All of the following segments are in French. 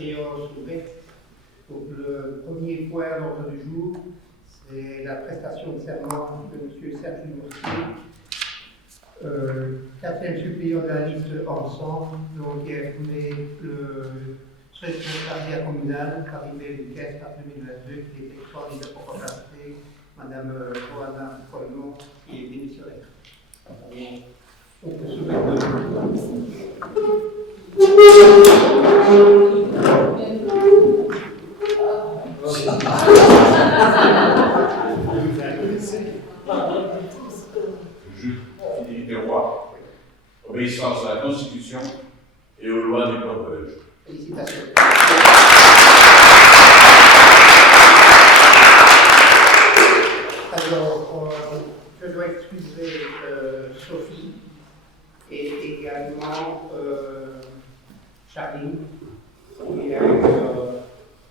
séance ouverte. Donc, le premier point à l'ordre du jour, c'est la prestation de serment de M. Serge Mourtier, quatrième suppléant de la liste ensemble, donc il a nommé le secrétariat communal par email du 15 mars 2022, qui est candidat pour remplacer Mme Johanna Colmont, qui est démissionnaire. On peut se mettre Je, fidélité au roi, obéissance à la Constitution et aux lois du peuple belge. Félicitations. Alors, je dois excuser Sophie et également Charline, qui a eu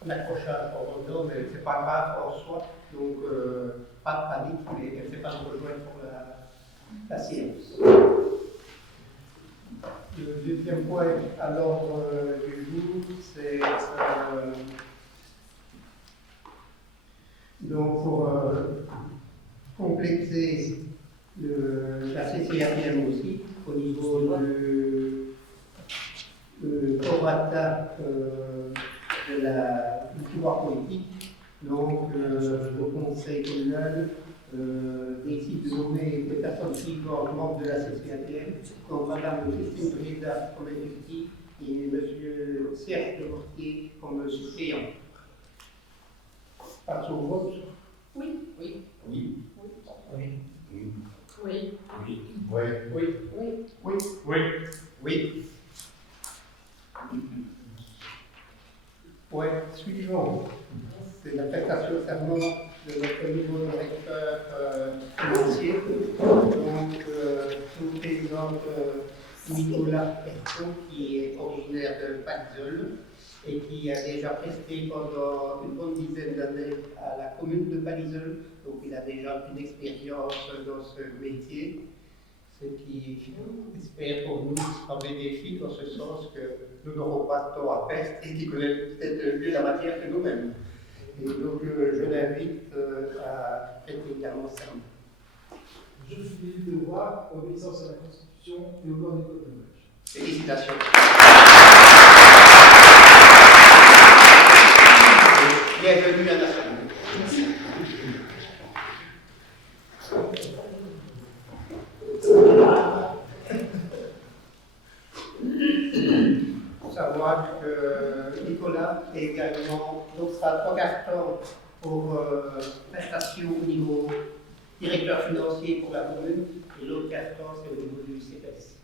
un accrochage pour le dos, mais ce n'est pas grave en soi, donc pas de panique, mais elle ne s'est pas rejoindre pour la séance. Le deuxième point à l'ordre du jour, c'est donc pour compléter la CCAPM aussi, au niveau du prorata du pouvoir politique. Donc, le Conseil communal décide de nommer des personnes suivantes membres de la CCAPM, donc Mme Christine Bréda comme effectif et M. Serge Mourtier comme suppléant. Passe au vote. Oui. Oui. Oui. Oui. Oui. Oui. Oui. Oui. Oui. Oui. Oui. Oui. Point suivant, c'est la prestation de serment de notre nouveau directeur financier. Donc, je vous présente Nicolas Perton, qui est originaire de Palizol et qui a déjà presté pendant une bonne dizaine d'années à la commune de Palizol. Donc, il a déjà une expérience dans ce métier. Ce qui, j'espère pour nous, sera bénéfique en ce sens que nous n'aurons pas de temps à perdre et qui connaît peut-être mieux la matière que nous-mêmes. Et donc, je l'invite à prêter également serment. Je suis de loi, obéissance à la Constitution et aux lois du peuple belge. Félicitations. Bienvenue à la Assemblée. Pour savoir que Nicolas est également, donc sera 3 cartons pour prestation au niveau directeur financier pour la commune, et l'autre carton c'est au niveau du CPS.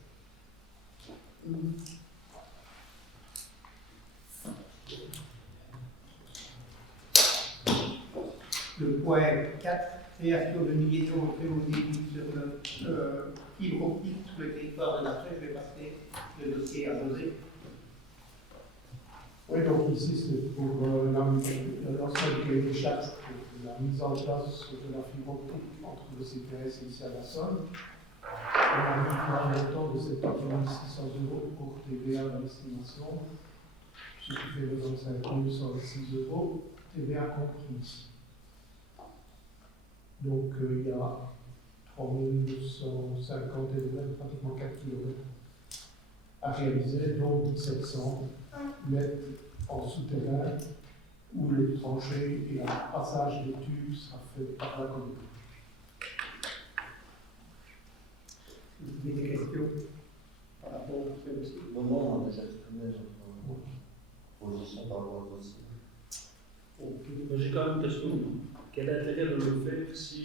Le point 4, création de liaison très haut débit sur le fibre optique sur le territoire de la Trèche. Je vais passer le dossier à José. Oui, donc ici c'est pour l'ensemble des charges pour la mise en place de la fibre optique entre le CPS et ici à la Somme. On a mis un montant de 71 600 € pour TVA dans l'estimation, ce qui fait 25 106 €, TVA comprise. Donc il y a 3 250 élèves, pratiquement 4 km à réaliser, dont 1700 mètres en souterrain, où le tranché et le passage des tubes sera fait par la commune. Vous avez des questions par rapport à ce dossier? Non, on a déjà exprimé notre position par rapport au dossier. J'ai quand même une question. Quel intérêt de le faire si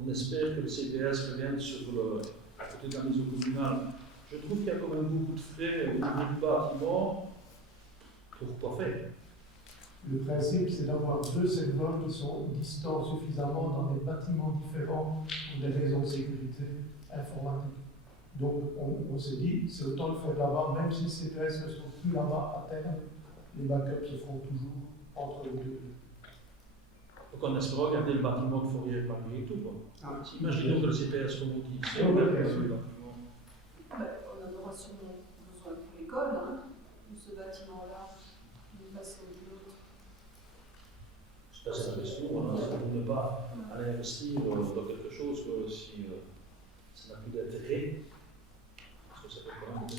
on espère que le CPS revienne à côté de la maison communale? Je trouve qu'il y a quand même beaucoup de frais au niveau du bâtiment. Pourquoi faire? Le principe, c'est d'avoir 2 serveurs qui sont distants suffisamment dans des bâtiments différents pour des raisons de sécurité informatique. Donc, on s'est dit, c'est autant le faire là-bas, même si ces CPS ne sont plus là-bas à terme, les backups se feront toujours entre les deux. Donc on espère regarder le bâtiment de Fourier-Pamiers et tout. Imaginons que le CPS remonte ici, on regarde le bâtiment. On en aura sûrement besoin pour l'école, de ce bâtiment-là, d'une Ça, c'est la question. Hein, c'est pour ne pas aller investir dans quelque chose si ça n'a plus d'intérêt. Parce que ça peut quand même être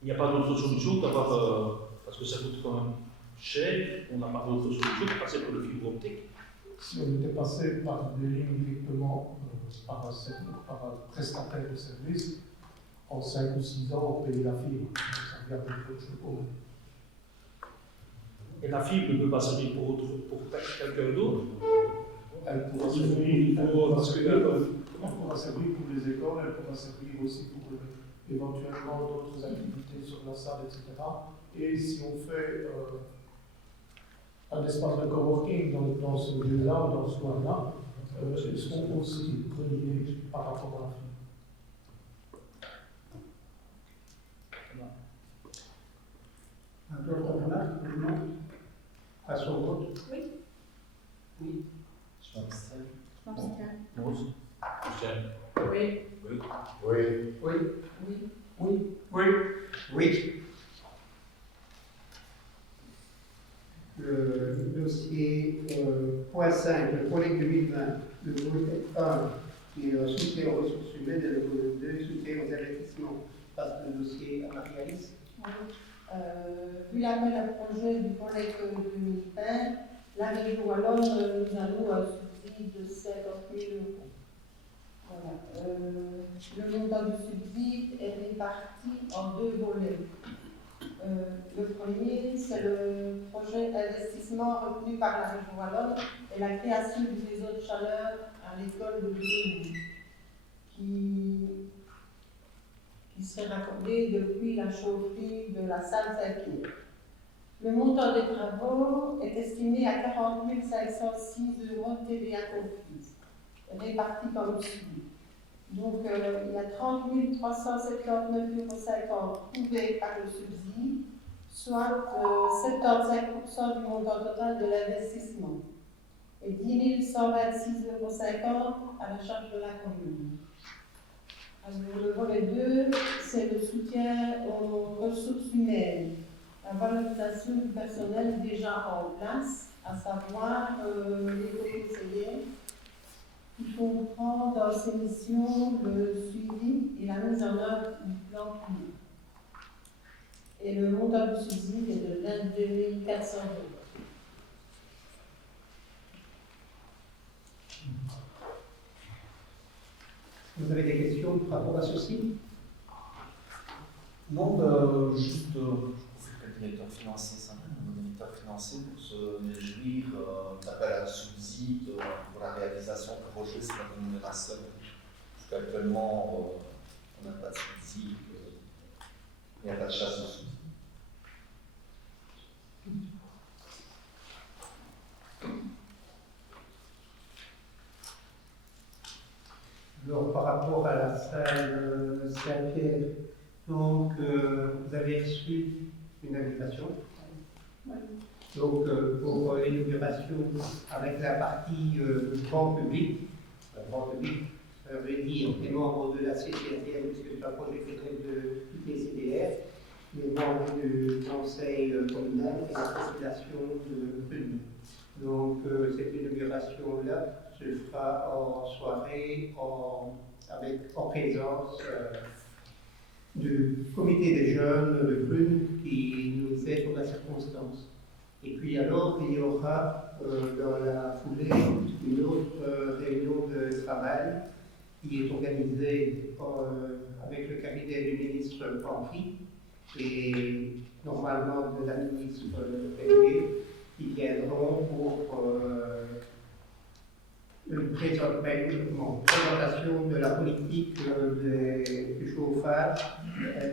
il n'y a pas d'autre solution qu'à part, parce que ça coûte quand même cher, on n'a pas d'autre solution que passer pour le fibre optique. Si on était passé par des lignes directement par un prestataire de service, en 5 ou 6 ans, on paye la fibre. Ça regarde un peu de pour Et la fibre ne peut pas servir pour quelqu'un d'autre. Elle pourra Il servir, faut parce que elle pourra servir pour les écoles, elle pourra servir aussi pour éventuellement d'autres activités sur la salle, etc. Et si on fait un espace de coworking dans ce lieu-là ou dans ce coin-là, ils seront aussi reliés par rapport à la fibre. D'autres remarques? Non. Passons au vote. Oui. Oui. Je m'abstiens. Je m'abstiens. Non, Oui. Oui. Oui. Oui. Oui. Oui. Oui. Oui. Le dossier point 5, le projet 2020, le volet 1, qui est soutien aux ressources humaines, et le volet 2, soutien aux investissements. Passe le dossier à Marie-Alice. Vu l'appel à projet du collègue 2020, la région wallonne nous alloue un subside de 50 000 euros. Voilà. Le montant du subside est réparti en 2 volets. Le premier, c'est le projet d'investissement retenu par la région wallonne et la création du réseau de chaleur à l'école de Brune, qui serait raccordé depuis la chaufferie de la salle Saint-Pierre. Le montant des travaux est estimé à 40 506 euros de TVA comprise, répartis comme suit. Donc, il y a 30 379,50 euros trouvés par le subside, soit 75% du montant total de l'investissement, et 10 126,50 euros à la charge de la commune. Alors, le volet 2, c'est le soutien aux ressources humaines, la valorisation du personnel déjà en place, à savoir les conseillers, qui comprend dans ses missions le suivi et la mise en œuvre du plan climat. Et le montant du subside est de 22 400 euros. Vous avez des questions par rapport à ceci? Non, juste, je profite que le directeur financier s'amène, le directeur financier, pour se réjouir d'appel à subside pour la réalisation de projets sur la commune de Nassau. Parce qu'actuellement, on n'a pas de subside, il n'y a pas de chasse au subside. Alors, par rapport à la salle Saint-Pierre, donc vous avez reçu une invitation. Oui. Donc, pour l'inauguration avec la partie grand public, ça veut dire les membres de la CCDR, puisque c'est un projet fédéral de TCDR, les membres du conseil communal et la population de Brune. Donc, cette inauguration-là se fera en soirée en présence du comité des jeunes de Brune qui nous aide pour la circonstance. Et puis alors, il y aura dans la foulée une autre réunion de travail qui est organisée avec le cabinet du ministre Pampry et normalement de la ministre Pellier qui viendront pour une présentation de la politique du chauffage,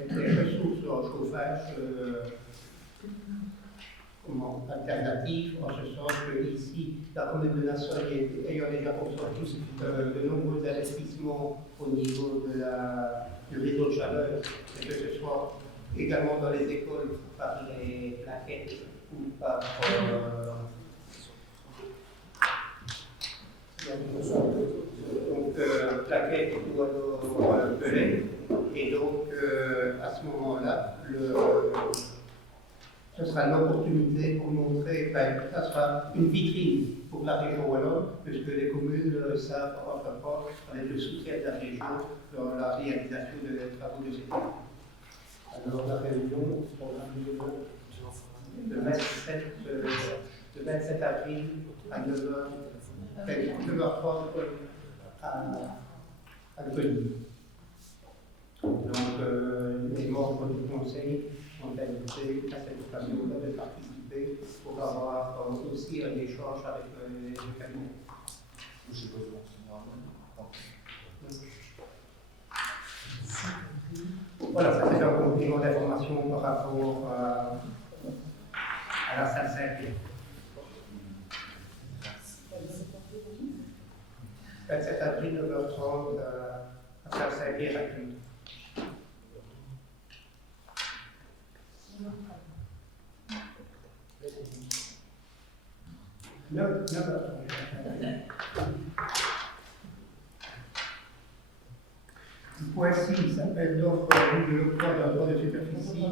des ressources en chauffage alternatives, en ce sens qu'ici, la commune de Nassau ayant déjà consenti de nombreux investissements au niveau du réseau de chaleur, et que ce soit également dans les écoles par les plaquettes ou par donc plaquettes ou alors pellet. Et donc à ce moment-là, ce sera une opportunité pour montrer, ça sera une vitrine pour la région wallonne, puisque les communes savent parfois, avec le soutien de la région, dans la réalisation des travaux de cette année. Alors la réunion le 27 avril à 9h30 à Grenoble. Donc les membres du conseil sont invités à cette occasion-là de participer pour avoir aussi un échange avec les cabinets. J'ai besoin de Voilà, ça c'est un complément d'information par rapport à la salle Saint-Pierre. 27 avril, 9h30 à salle Saint-Pierre à Cluny. Le point 6 s'appelle l'offre de l'octroi d'un droit de superficie.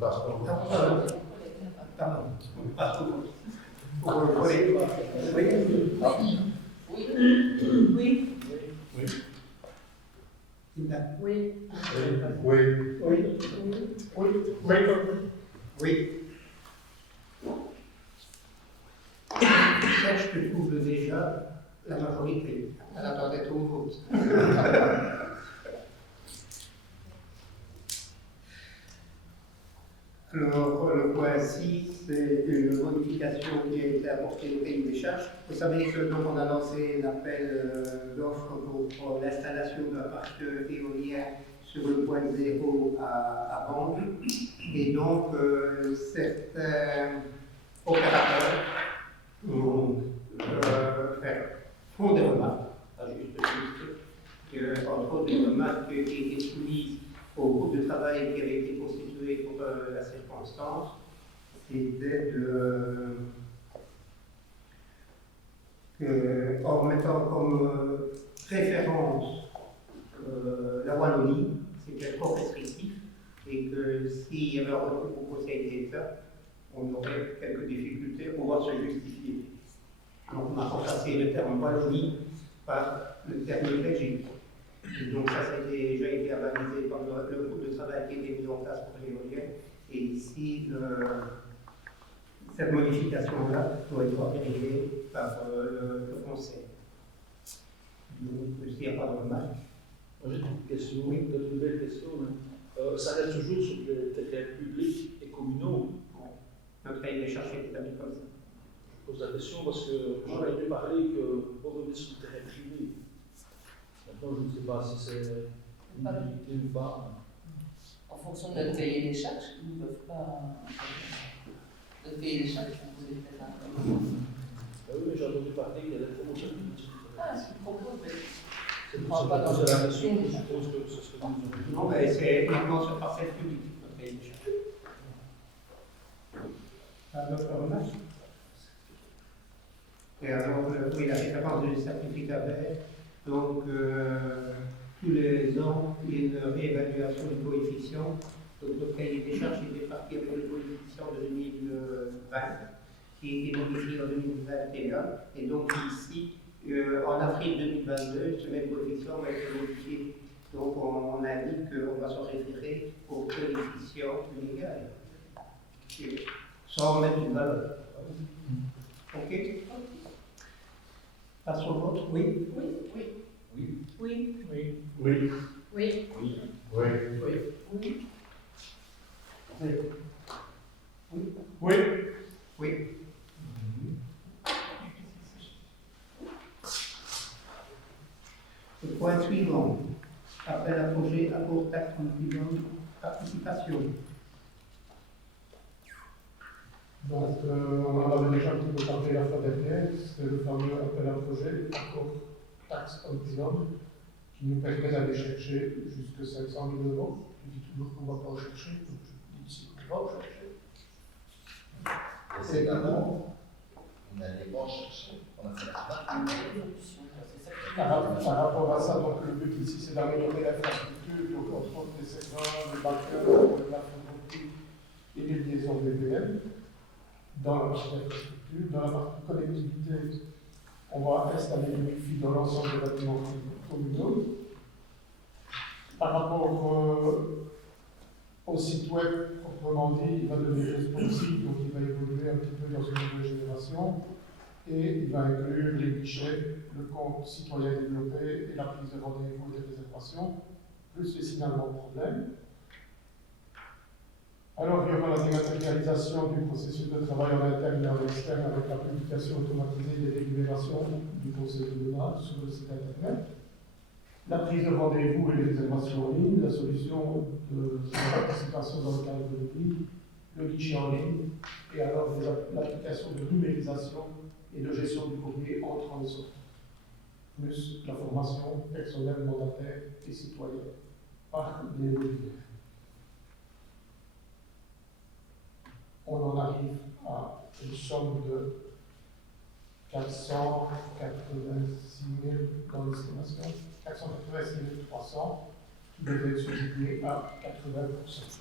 Pardon. Pour les toits. Oui. Oui. Oui. Cherche que trouve déjà la majorité. Elle attendait ton vote. Alors, le point 6, c'est une modification qui a été apportée au cahier des charges. Vous savez que donc, on a lancé l'appel d'offres pour l'installation d'un parc éolien sur le point 0 à Bande. Et donc, certains opérateurs font des remarques, à juste titre, entre autres des remarques qui étaient soumises au groupe de travail qui avait été constitué pour la circonstance, c'était en mettant comme référence la Wallonie, c'était trop restrictif, et que s'il y avait un recours au Conseil d'État, on aurait quelques difficultés pour pouvoir se justifier. Donc on a remplacé le terme Wallonie par le terme Belgique. Et donc ça, ça a déjà été avalisé par le groupe de travail qui a été mis en place pour l'éolien. Et ici, cette modification-là doit être organisée par le Conseil. Donc, s'il n'y a pas de remarque. Moi, j'ai une question, peut-être une belle question. Ça reste toujours sur les terrains publics et communaux. Notre cahier des charges est établi comme ça. Je pose la question parce que j'en ai entendu parler qu'on revenait sur le terrain privé. Maintenant, je ne sais pas si c'est une habilité ou pas. En fonction de notre cahier des charges, ils ne peuvent pas. Notre cahier des charges, vous pouvez faire un. Oui, mais j'ai entendu parler qu'il y a des promotions. Ah, c'est une propos, mais. C'est pas dans la question, je suppose que ce serait nous. Non, mais c'est uniquement sur parcelle publique, notre cahier des charges. Pas d'autres remarques? Et alors, oui, la référence du certificat vert. Donc, tous les ans, il y a une réévaluation du coefficient. Donc, notre cahier des charges était parti avec le coefficient de 2020, qui a été modifié en 2021. Et donc, ici, en avril 2022, ce même coefficient a été modifié. Donc, on indique qu'on va se référer au coefficient légal, sans mettre une valeur. OK? Passons au vote, oui? Oui. Oui. Oui. Oui. Oui. Oui. Oui. Oui. Oui. Oui. Le point suivant. Appel à projet à court terme participation. Donc, on en avait déjà un petit peu parlé la fois dernière, c'est le fameux appel à projet, accord taxe optimum, qui nous permet d'aller chercher jusqu'à 500 000 €. Je dis toujours qu'on ne va pas en chercher, donc je dis ici qu'on va en chercher. Précédemment, on n'allait pas en chercher. On a fait Par rapport à ça, donc le but ici c'est d'améliorer l'infrastructure, donc entre autres les serveurs, les backers, la fonderie, et les liaisons VPN dans la partie infrastructure. Dans la partie connectivité, on va installer le Wi-Fi dans l'ensemble des bâtiments communaux. Par rapport au site web, proprement dit, il va devenir responsive, donc il va évoluer un petit peu dans une nouvelle génération, et il va inclure les guichets, le compte citoyen développé et la prise de rendez-vous et des réservations, plus les signalements de problèmes. Alors, il y aura la dématérialisation du processus de travail en interne et en externe avec la publication automatisée des délibérations du conseil communal sur le site internet. La prise de rendez-vous et les réservations en ligne, la solution de la participation dans le cadre de l'OPI, le guichet en ligne, et alors l'application de numérisation et de gestion du courrier entrant et sortant, plus la formation personnelle, mandataire et citoyenne par les webinaires. On en arrive à une somme de 486 000 dans l'estimation, 486 300 qui devrait se situer à 80%.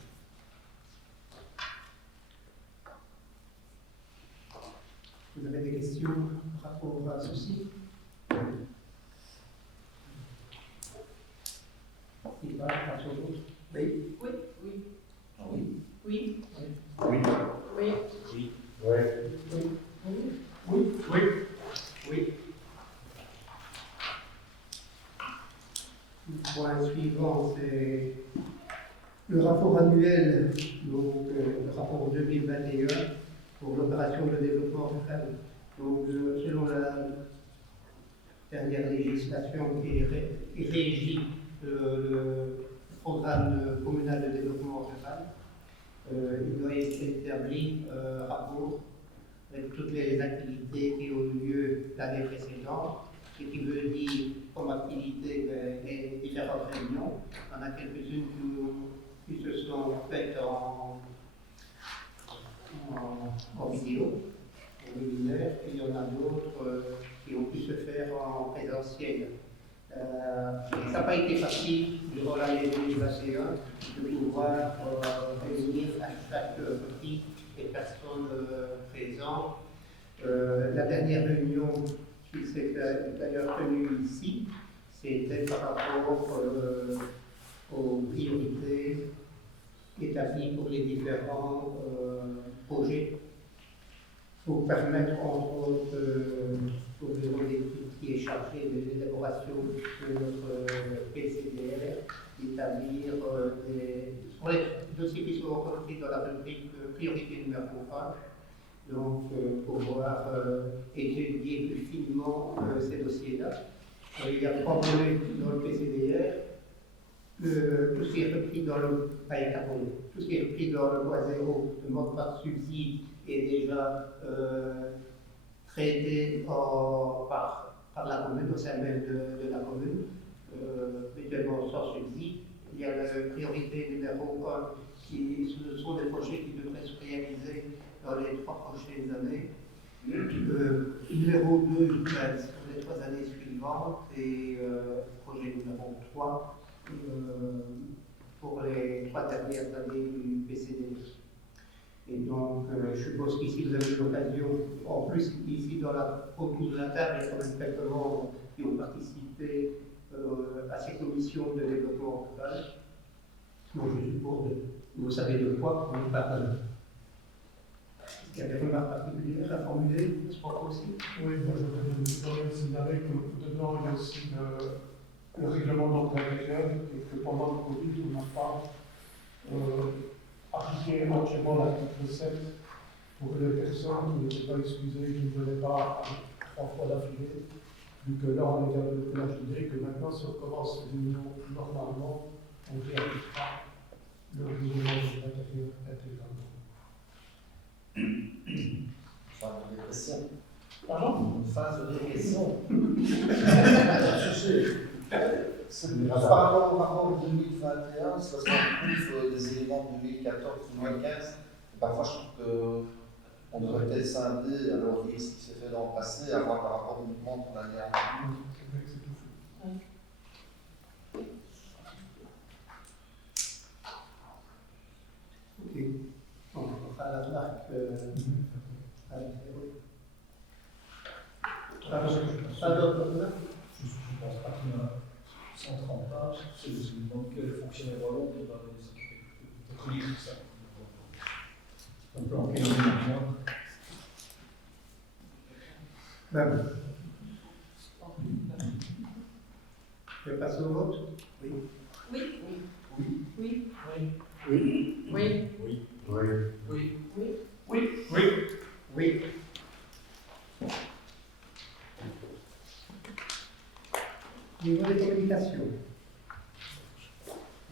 Vous avez des questions par rapport à ceci? Il va, pas sur d'autres? Oui. Oui. Oui. Oui. Oui. Oui. Oui. Oui. Oui. Oui. Oui. Le point suivant, c'est le rapport annuel, donc le rapport 2021 pour l'opération de développement rural. Donc, selon la dernière législation qui régit le programme communal de développement rural, il doit être établi un rapport avec toutes les activités qui ont eu lieu l'année précédente, ce qui veut dire comme activité les différentes réunions. On a quelques-unes qui se sont faites en vidéo, en webinaire, et il y en a d'autres qui ont pu se faire en présentiel. Ça n'a pas été facile durant l'année 2021 de pouvoir réunir à chaque reprise les personnes présentes. La dernière réunion qui s'est d'ailleurs tenue ici, c'était par rapport aux priorités établies pour les différents projets, pour permettre entre autres au bureau d'études qui est chargé de l'élaboration de notre PCDR, d'établir sur les dossiers qui sont repris dans la rubrique priorité numéro 1, donc pouvoir étudier plus finement ces dossiers-là. Il y a 3 volets dans le PCDR. Tout ce qui est repris dans le tout ce qui est repris dans le point 0, le mode par subside, est déjà traité par la commune, au sein même de la commune, mutuellement sans subside. Il y a la priorité numéro 1, ce sont des projets qui devraient se réaliser dans les 3 prochaines années. Numéro 2, sur les 3 années suivantes, et projet numéro 3, pour les 3 dernières années du PCD. Et donc, je suppose qu'ici, vous avez eu l'occasion, en plus, ici, autour de la table, il y a quand même quelques membres qui ont participé à ces commissions de développement rural. Donc, je suppose que vous savez de quoi on parle. Il y a des remarques particulières à formuler, je crois aussi. Oui, moi je voudrais signaler que dedans il y a aussi le règlement d'ordre intérieur et que pendant le Covid, on n'a pas appliqué entièrement l'article 7 pour les personnes qui n'étaient pas excusées, qui ne venaient pas 3 fois d'affilée, vu que là on est un peu plus l'idée que maintenant si on commence les réunions normalement, on réappliquera le règlement d'ordre intérieur intégralement. Phase de répression. Pardon? Une phase de répression. Par rapport au rapport 2021, ça se retrouve des éléments de 2014 ou 2015. Parfois, je trouve qu'on devrait peut-être scinder, alors dire ce qui s'est fait dans le passé, avoir un rapport uniquement pour l'année en cours. Ok. Donc, 130 pages, c'est donc le fonctionnaire wallon qui va peut-être lire ça. Un plan qui est Je passe au vote. Oui. Oui. Oui. Oui. Oui. Oui. Oui. Oui. Oui. Oui. Niveau des communications.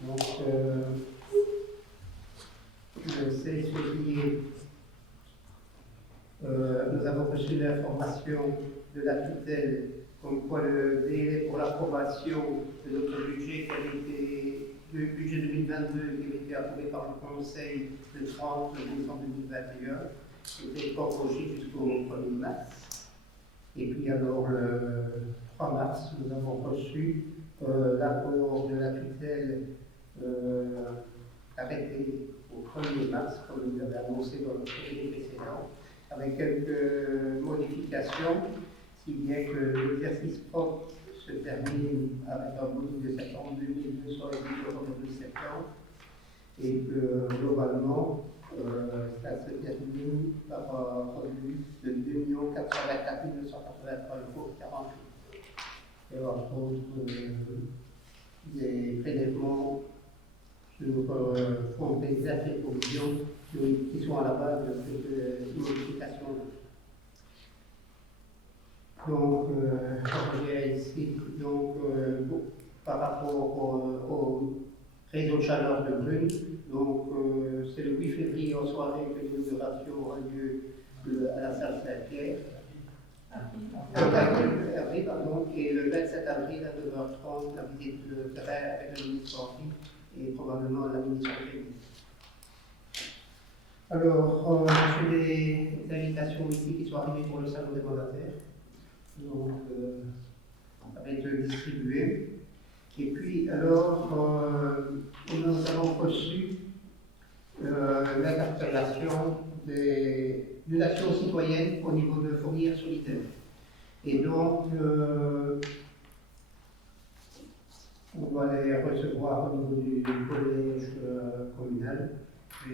Donc, je sais ce qui est. Nous avons reçu l'information de la tutelle comme quoi le délai pour l'approbation de notre budget qui avait été, le budget 2022 qui avait été approuvé par le Conseil le 30 décembre 2021 était prorogé jusqu'au 1er mars. Et puis alors le 3 mars, nous avons reçu l'accord de la tutelle arrêté au 1er mars, comme vous l'avez annoncé dans notre courrier précédent, avec quelques modifications, si bien que l'exercice propre se termine avec un volume de 72 200 euros de septembre, et que globalement, ça se termine par un revenu de 2 424 283 euros 48. Et entre autres, des prélèvements sur fonds d'exercice et provisions qui sont à la base de cette modification-là. Donc, on revient ici, donc, par rapport au réseau de chaleur de Brune. Donc, c'est le 8 février en soirée que l'inauguration aura lieu à la salle Saint-Pierre. Avril, pardon, et le 27 avril à 9h30, la visite de terrain avec le ministre Henri et probablement la ministre Génie. Alors, j'ai des invitations ici qui sont arrivées pour le salon des mandataires. Donc, ça va être distribué. Et puis, alors, nous avons reçu l'interpellation d'une action citoyenne au niveau de Fourrière Solidaire. Et donc, on va les recevoir au niveau du collège communal.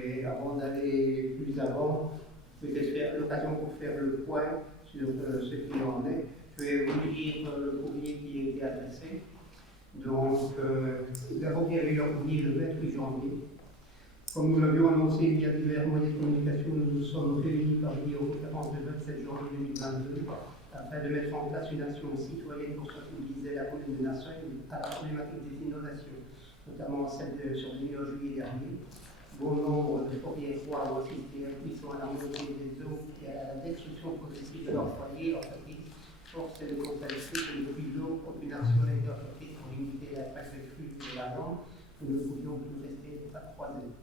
Et avant d'aller plus avant, peut-être faire l'occasion pour faire le point sur ce qu'il en est. Je vais vous lire le courrier qui a été adressé. Donc, nous avons bien eu leur courrier le 28 janvier. Comme nous l'avions annoncé via divers moyens de communication, nous nous sommes réunis par vidéoconférence le 27 janvier 2022 afin de mettre en place une action citoyenne pour sensibiliser la commune de Nassau à la problématique des inondations, notamment celle de survenue en juillet dernier. Bon nombre de fourriérois ont assisté impuissants à la montée des eaux et à la destruction progressive de leur foyer. En fait, force est de constater que depuis l'eau, aucune action n'a été entreprise pour limiter l'impact des flux de la langue, nous ne pouvions plus rester pas croisés.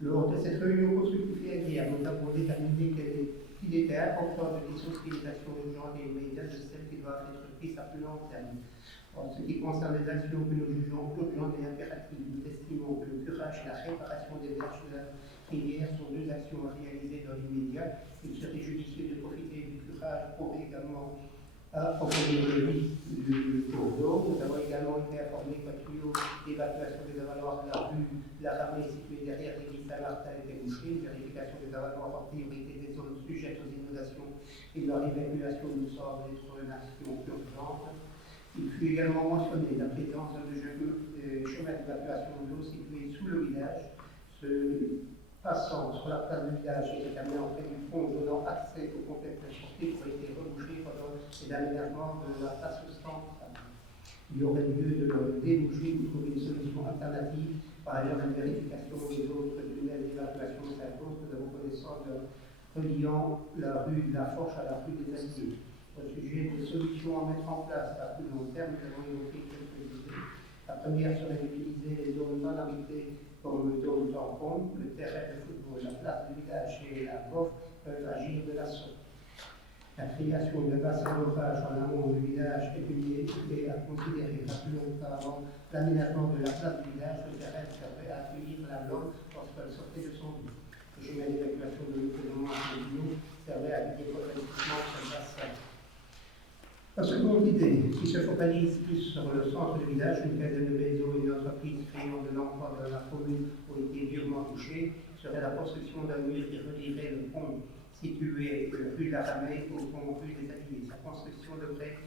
Lors de cette réunion consultative hier, nous avons déterminé qu'il était important de dissocier les actions urgentes et immédiates de celles qui doivent être prises à plus long terme. En ce qui concerne les actions que nous jugeons urgentes et impératives, nous estimons que le curage et la réparation des berges de la rivière sont deux actions à réaliser dans l'immédiat. Il serait judicieux de profiter du curage pour également approfondir le lit du cours d'eau. Nous avons également été informés qu'un tuyau d'évacuation des avaloirs de la rue de la Ramée située derrière l'église Saint-Martin était bouché. Une vérification des avaloirs en priorité des zones sujettes aux inondations et leur évacuation nous semble être une action urgente. Il fut également mentionné la présence de chemins d'évacuation d'eau situés sous le village, passant sur la place du village et également en fait du pont donnant accès au complexe sportif ont été rebouchés pendant l'aménagement de la place centrale. Il y aurait lieu de le déboucher ou trouver une solution alternative. Par ailleurs, une vérification des autres tunnels d'évacuation s'impose. Nous avons connaissance de reliant la rue de la Forche à la rue des Alliés. Au sujet des solutions à mettre en place à plus long terme, nous avons évoqué quelques idées. La première serait d'utiliser les zones non habitées comme zone tampon, le terrain de football, la place du village et la bof peuvent agir de la sorte. La création de bassins d'orage en amont du village est une idée à considérer. Rappelons qu'avant l'aménagement de la place du village, le terrain servait à accueillir la Lotte lorsqu'elle sortait de son lit. Le chemin d'évacuation de l'eau servait à lutter progressivement ce bassin. La seconde idée, qui se focalise plus sur le centre du village, une quinzaine de maisons et une entreprise créant de l'emploi dans la commune ont été durement touchées, serait la construction d'un mur qui relierait le pont situé rue de la Ramée au pont rue des Alliés. Sa construction devrait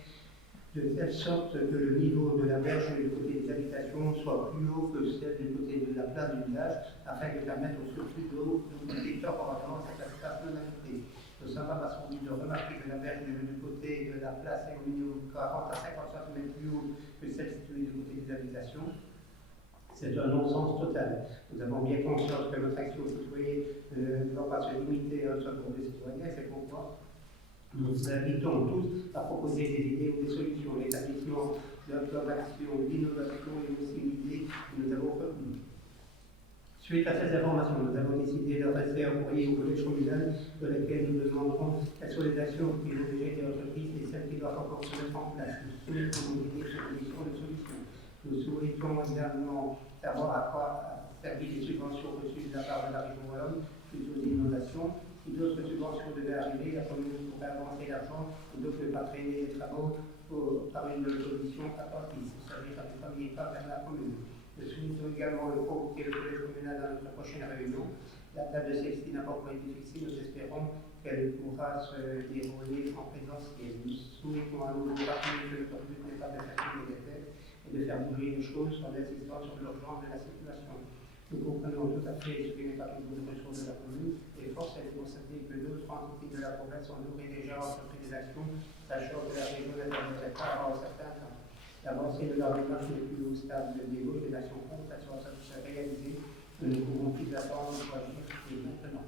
de telle sorte que le niveau de la berge du côté des habitations soit plus haut que celle du côté de la place du village, afin de permettre au surplus d'eau d'occuper temporairement cet espace non habité. Nous sommes pas passons de remarquer que la berge du côté de la place est au minimum 40 à 50 cm plus haut que celle située du côté des habitations. C'est un non-sens total. Nous avons bien conscience que notre action citoyenne ne doit pas se limiter à un seul groupe de citoyens, c'est pourquoi nous invitons tous à proposer des idées ou des solutions. L'établissement d'un plan d'action, d'innovation et aussi une idée que nous avons retenue. Suite à ces informations, nous avons décidé de rester un courrier au collège communal dans lequel nous demanderons quelles sont les actions qui ont déjà été entreprises et celles qui doivent encore se mettre en place. Nous souhaitons nous aider sur les solutions. Nous souhaitons également savoir à quoi servir les subventions reçues de la part de la région Wallonne suite aux inondations. Si d'autres subventions devaient arriver, la commune pourrait avancer l'argent et donc ne pas traîner les travaux par une solution attentive. Il s'agira du premier pas vers la commune. Nous souhaitons également le convoquer le collège communal dans notre prochaine réunion. La date de celle-ci n'a pas encore été fixée. Nous espérons qu'elle pourra se dérouler en présentiel. Nous souhaitons à nouveau rappeler que notre but n'est pas de faire tourner les têtes et de faire bouger les choses en insistant sur l'urgence de la situation. Nous comprenons tout à fait ce qui n'est pas toujours une ressource de la commune et force est de constater que d'autres entités de la province ont déjà entrepris des actions, sachant que la région n'interviendrait pas avant un certain temps. L'avancée de la recherche n'est plus au stade de débauche des actions concrètes sur se réaliser. Nous ne pouvons plus attendre pour agir maintenant.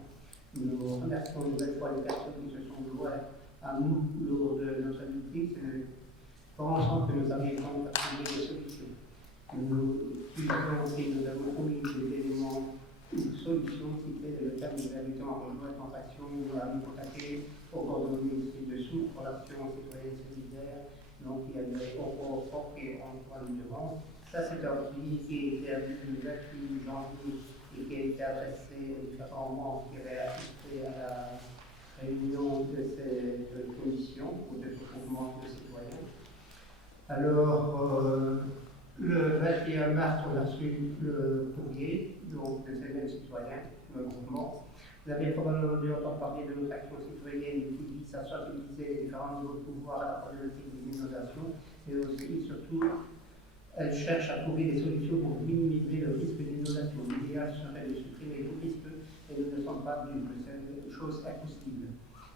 Nous remercions une nouvelle fois les personnes qui se sont jointes à nous lors de notre meeting. C'est pensant que nous arriverons à trouver des solutions. Nous suivons aussi, nous avons promis des éléments ou solutions cités dans le cadre des habitants rejoints en action ou à nous contacter aux coordonnées ci-dessous pour l'action citoyenne solidaire. Donc il y a des propos et Antoine Devant. Ça c'est un pays qui a été adopté le 28 janvier et qui a été adressé aux différents membres qui avaient assisté à la réunion de cette commission ou de ce mouvement de citoyens. Alors, le 21 mars, on a reçu le courrier donc, de ces mêmes citoyens, le mouvement. Vous avez probablement dû entendre parler de notre action citoyenne qui vise à sensibiliser les différents niveaux de pouvoir à la problématique des inondations, mais aussi, surtout, elle cherche à trouver des solutions pour minimiser le risque d'inondation. L'idéal serait de supprimer tout risque et nous ne sommes pas dupes, c'est une chose impossible.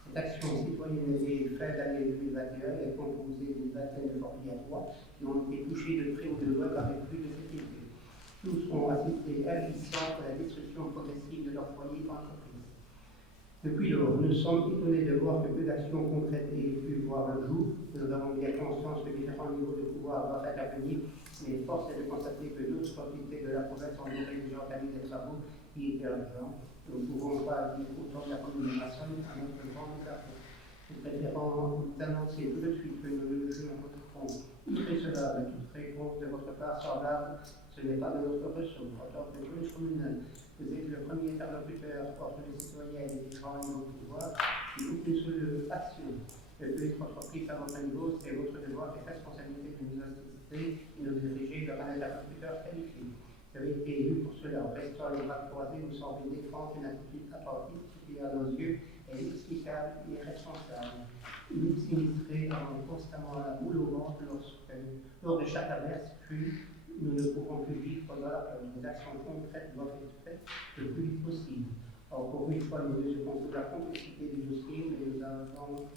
Cette action citoyenne est fin d'année 2021 est composée d'une vingtaine de formulaires qui ont été touchés de près ou de loin par les pluies de cet été. Tous ont assisté impuissants à la destruction progressive de leur foyer entreprise. Depuis lors, nous sommes étonnés de voir que peu d'actions concrètes aient pu voir le jour. Nous avons bien conscience que différents niveaux de pouvoir doivent intervenir, mais force est de constater que d'autres entités de la province ont déjà entamé des travaux qui étaient urgents. Nous ne pouvons pas dire autant de la commune de Massonne à notre grande garde. Nous préférons vous annoncer tout de suite que nous ne voterons irrécevable toute réponse de votre part semblable. Ce n'est pas de notre ressort. En tant que collège communal, vous êtes le premier interlocuteur entre les citoyens et les différents niveaux de pouvoir. Si aucune seule action ne peut être entreprise à votre niveau, c'est votre devoir et responsabilité de nous assister et nous diriger vers un interlocuteur qualifié. Vous avez été élu pour cela. En restant les bras croisés, vous semblez défendre une attitude attentive qui, à nos yeux, est inexplicable et responsable. Nous sinistrés avons constamment la boule au ventre lors de chaque averse, puis nous ne pouvons plus vivre dans la peur. Des actions concrètes doivent être faites le plus vite possible. Encore une fois, nous mesurons toute la complexité du dossier, mais nous avons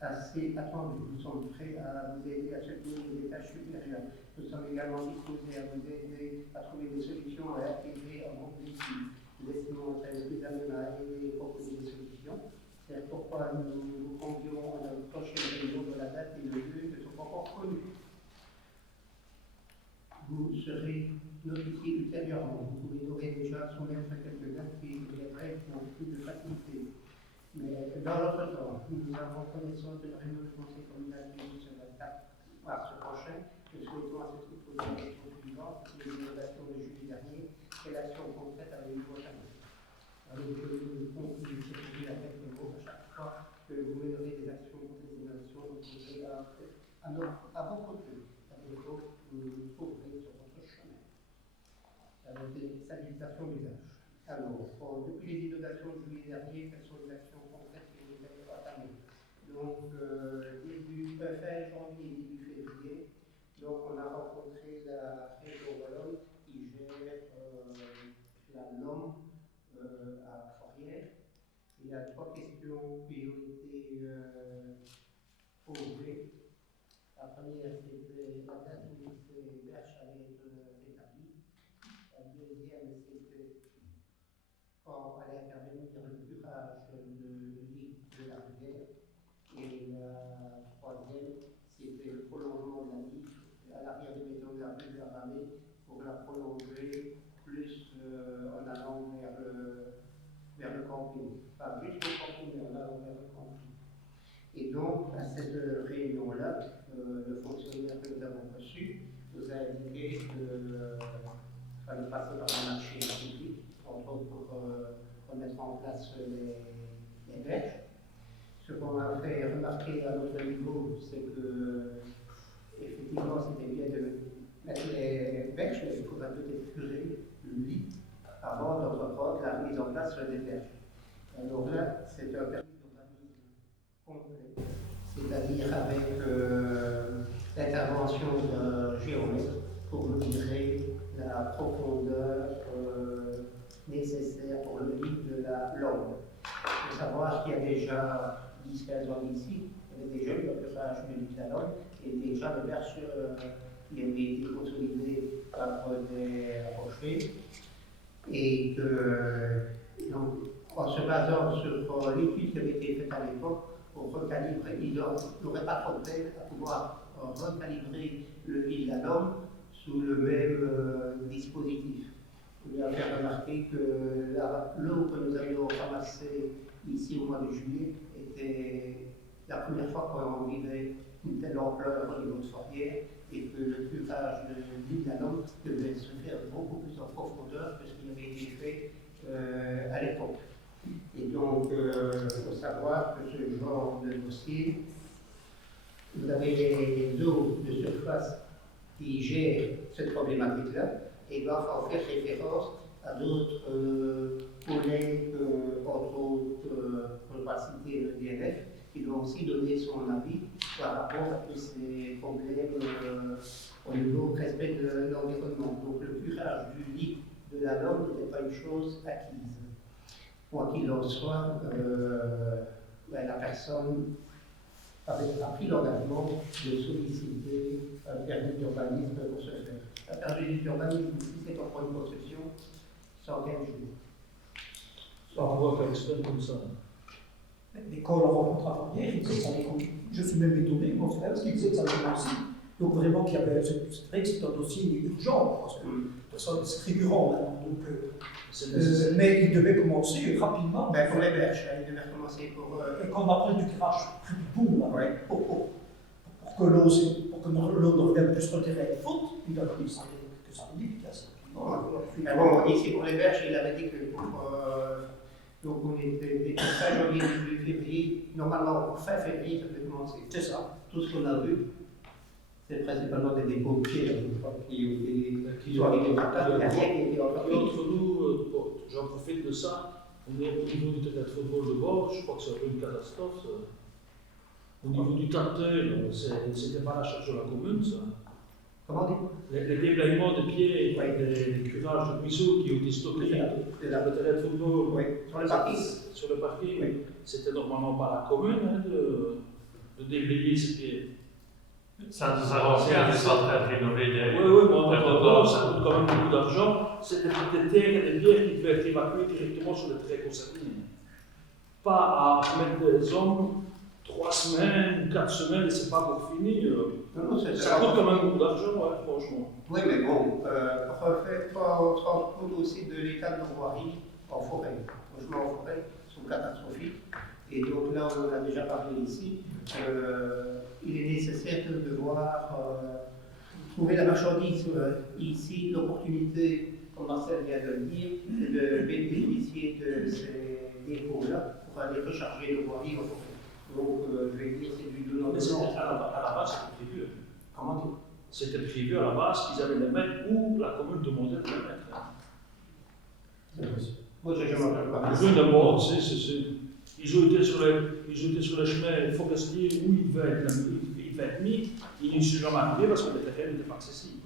assez attendu. Nous sommes prêts à vous aider à soutenir les tâches supérieures. Nous sommes également disposés à vous aider à trouver des solutions et à intégrer un groupe d'équipe. Nous estimons être plus à même à aider et proposer des solutions. C'est pourquoi nous vous convions à notre prochaine réunion de la date et le lieu ne sont pas encore connus. Vous serez notifié ultérieurement. Vous pouvez d'ores et déjà soumettre quelques dates qui viendraient pour plus de facilité. Mais dans l'autre temps, nous avons connaissance de la réunion du conseil communal qui se le 4 mars prochain. Nous souhaitons à ce titre poser la question suivante, les inondations de juillet dernier, quelle action concrète avez-vous entamée? Avez-vous conclu cette avec le mot à chaque fois que vous mènerez des actions contre les inondations, vous pourrez à vos côtés, à défaut que vous vous trouverez sur votre chemin, avec des salutations d'usage. Alors, depuis les inondations de juillet dernier, quelles sont les actions concrètes que vous avez entamées? Donc, fin janvier, début février, donc on a rencontré la région wallonne qui gère la LOM à Fourrière. Il y a 3 questions qui ont été posées. La première, c'était la date où ces berges allaient être établies. La deuxième, c'était quand allait intervenir le curage de l'île de la rivière. Et la troisième, c'était le prolongement de la ligne à l'arrière des maisons de la rue de la Vallée pour la prolonger plus en allant vers le camping. Pas jusqu'au camping, mais en allant vers le camping. Et donc, à cette réunion-là, le fonctionnaire que nous avons reçu nous a indiqué qu'il fallait passer par un marché public, entre autres pour remettre en place les berges. Ce qu'on a fait remarquer à notre niveau, c'est que, effectivement, c'était bien de mettre les berges, mais il faudra peut-être curer le lit avant d'entreprendre la mise en place des berges. Alors là, c'est un permis d'urbanisme complet, c'est-à-dire avec l'intervention d'un géomètre pour mesurer la profondeur nécessaire pour le lit de la Lomme. Il faut savoir qu'il y a déjà 10-15 ans ici, il y avait déjà eu le curage du lit de la Lomme et déjà les berges qui avaient été consolidées par des rochers et que, donc, en se basant sur l'étude qui avait été faite à l'époque, pour recalibrer, il n'aurait pas trop de peine à pouvoir recalibrer le lit de la Lomme sous le même dispositif. Je voulais faire remarquer que l'eau que nous avions ramassée ici au mois de juillet était la première fois qu'on vivait une telle ampleur au niveau de Fourrière et que le curage de l'île de la Lomme devait se faire beaucoup plus en profondeur que ce qui avait été fait à l'époque. Et donc, il faut savoir que ce genre de dossier, vous avez les eaux de surface qui gèrent cette problématique-là et doivent en faire référence à d'autres collègues, entre autres, on ne va pas citer le DNF, qui doit aussi donner son avis par rapport à tous ces problèmes au niveau respect de l'environnement. Donc le curage du lit de la Lomme n'était pas une chose acquise. Quoi qu'il en soit, la personne avait pris l'engagement de solliciter un permis d'urbanisme pour ce faire. Un permis d'urbanisme, si c'est pour une construction, 115 jours. Ça renvoie qu'à l'expert comme ça. Mais quand on l'a rencontré à Fourrière, il disait que ça allait commencer. Je suis même étonné, mon frère, parce qu'il disait que ça allait commencer. Donc vraiment qu'il y avait. C'est vrai que c'est un dossier urgent, parce que c'est récurrent maintenant. Donc, mais il devait commencer rapidement. Ben, pour les berges, il devait commencer pour. Quand on a pris du curage plus boum, pour que l'eau ne revienne plus sur le terrain de faute, il a fallu que ça allait vite, assez rapidement. Mais bon, ici pour les berges, il avait dit que donc on était fin janvier, début février, normalement fin février, ça devait commencer. C'est ça. Tout ce qu'on a vu, c'est principalement des dépôts de pierre qui sont arrivés par terre, il n'y a rien qui était encore. Et entre nous, j'en profite de ça, on est au niveau du terrain de football de bord, je crois que c'est un peu une catastrophe. Ça. Au niveau du tactile, c'était pas la charge de la commune, ça. Comment dire? Les déblayements de pieds, les curages de ruisseaux qui ont été stockés sur le terrain de football. Oui, sur le parking. Sur le parking, oui. C'était normalement pas la commune de déblayer ces pieds. Ça nous a aussi à des en train de rénover des. Oui, bon, ça coûte quand même beaucoup d'argent. C'était des terres et des pierres qui devaient être évacuées directement sur le terrain concerné. Pas à mettre des hommes 3 semaines ou 4 semaines et c'est pas encore fini. Non, ça coûte quand même beaucoup d'argent, franchement. Oui, mais bon, on se rend compte aussi de l'état de nos voiries en forêt. Franchement, en forêt, sont catastrophiques. Et donc là, on en a déjà parlé ici. Il est nécessaire de devoir trouver la marchandise. Ici, l'opportunité, comme Marcel vient de le dire, c'est de bénéficier de ces dépôts-là pour aller recharger nos voiries en forêt. Donc, je vais dire, c'est du donnant. Mais c'était à la base, c'était prévu. Comment dire? C'était prévu à la base qu'ils allaient les mettre où la commune demandait de les mettre. Moi, j'ai jamais entendu parler. Oui, d'abord, ils ont été sur le chemin forestier où il devait être mis, ils n'y sont jamais arrivés parce que le terrain n'était pas accessible.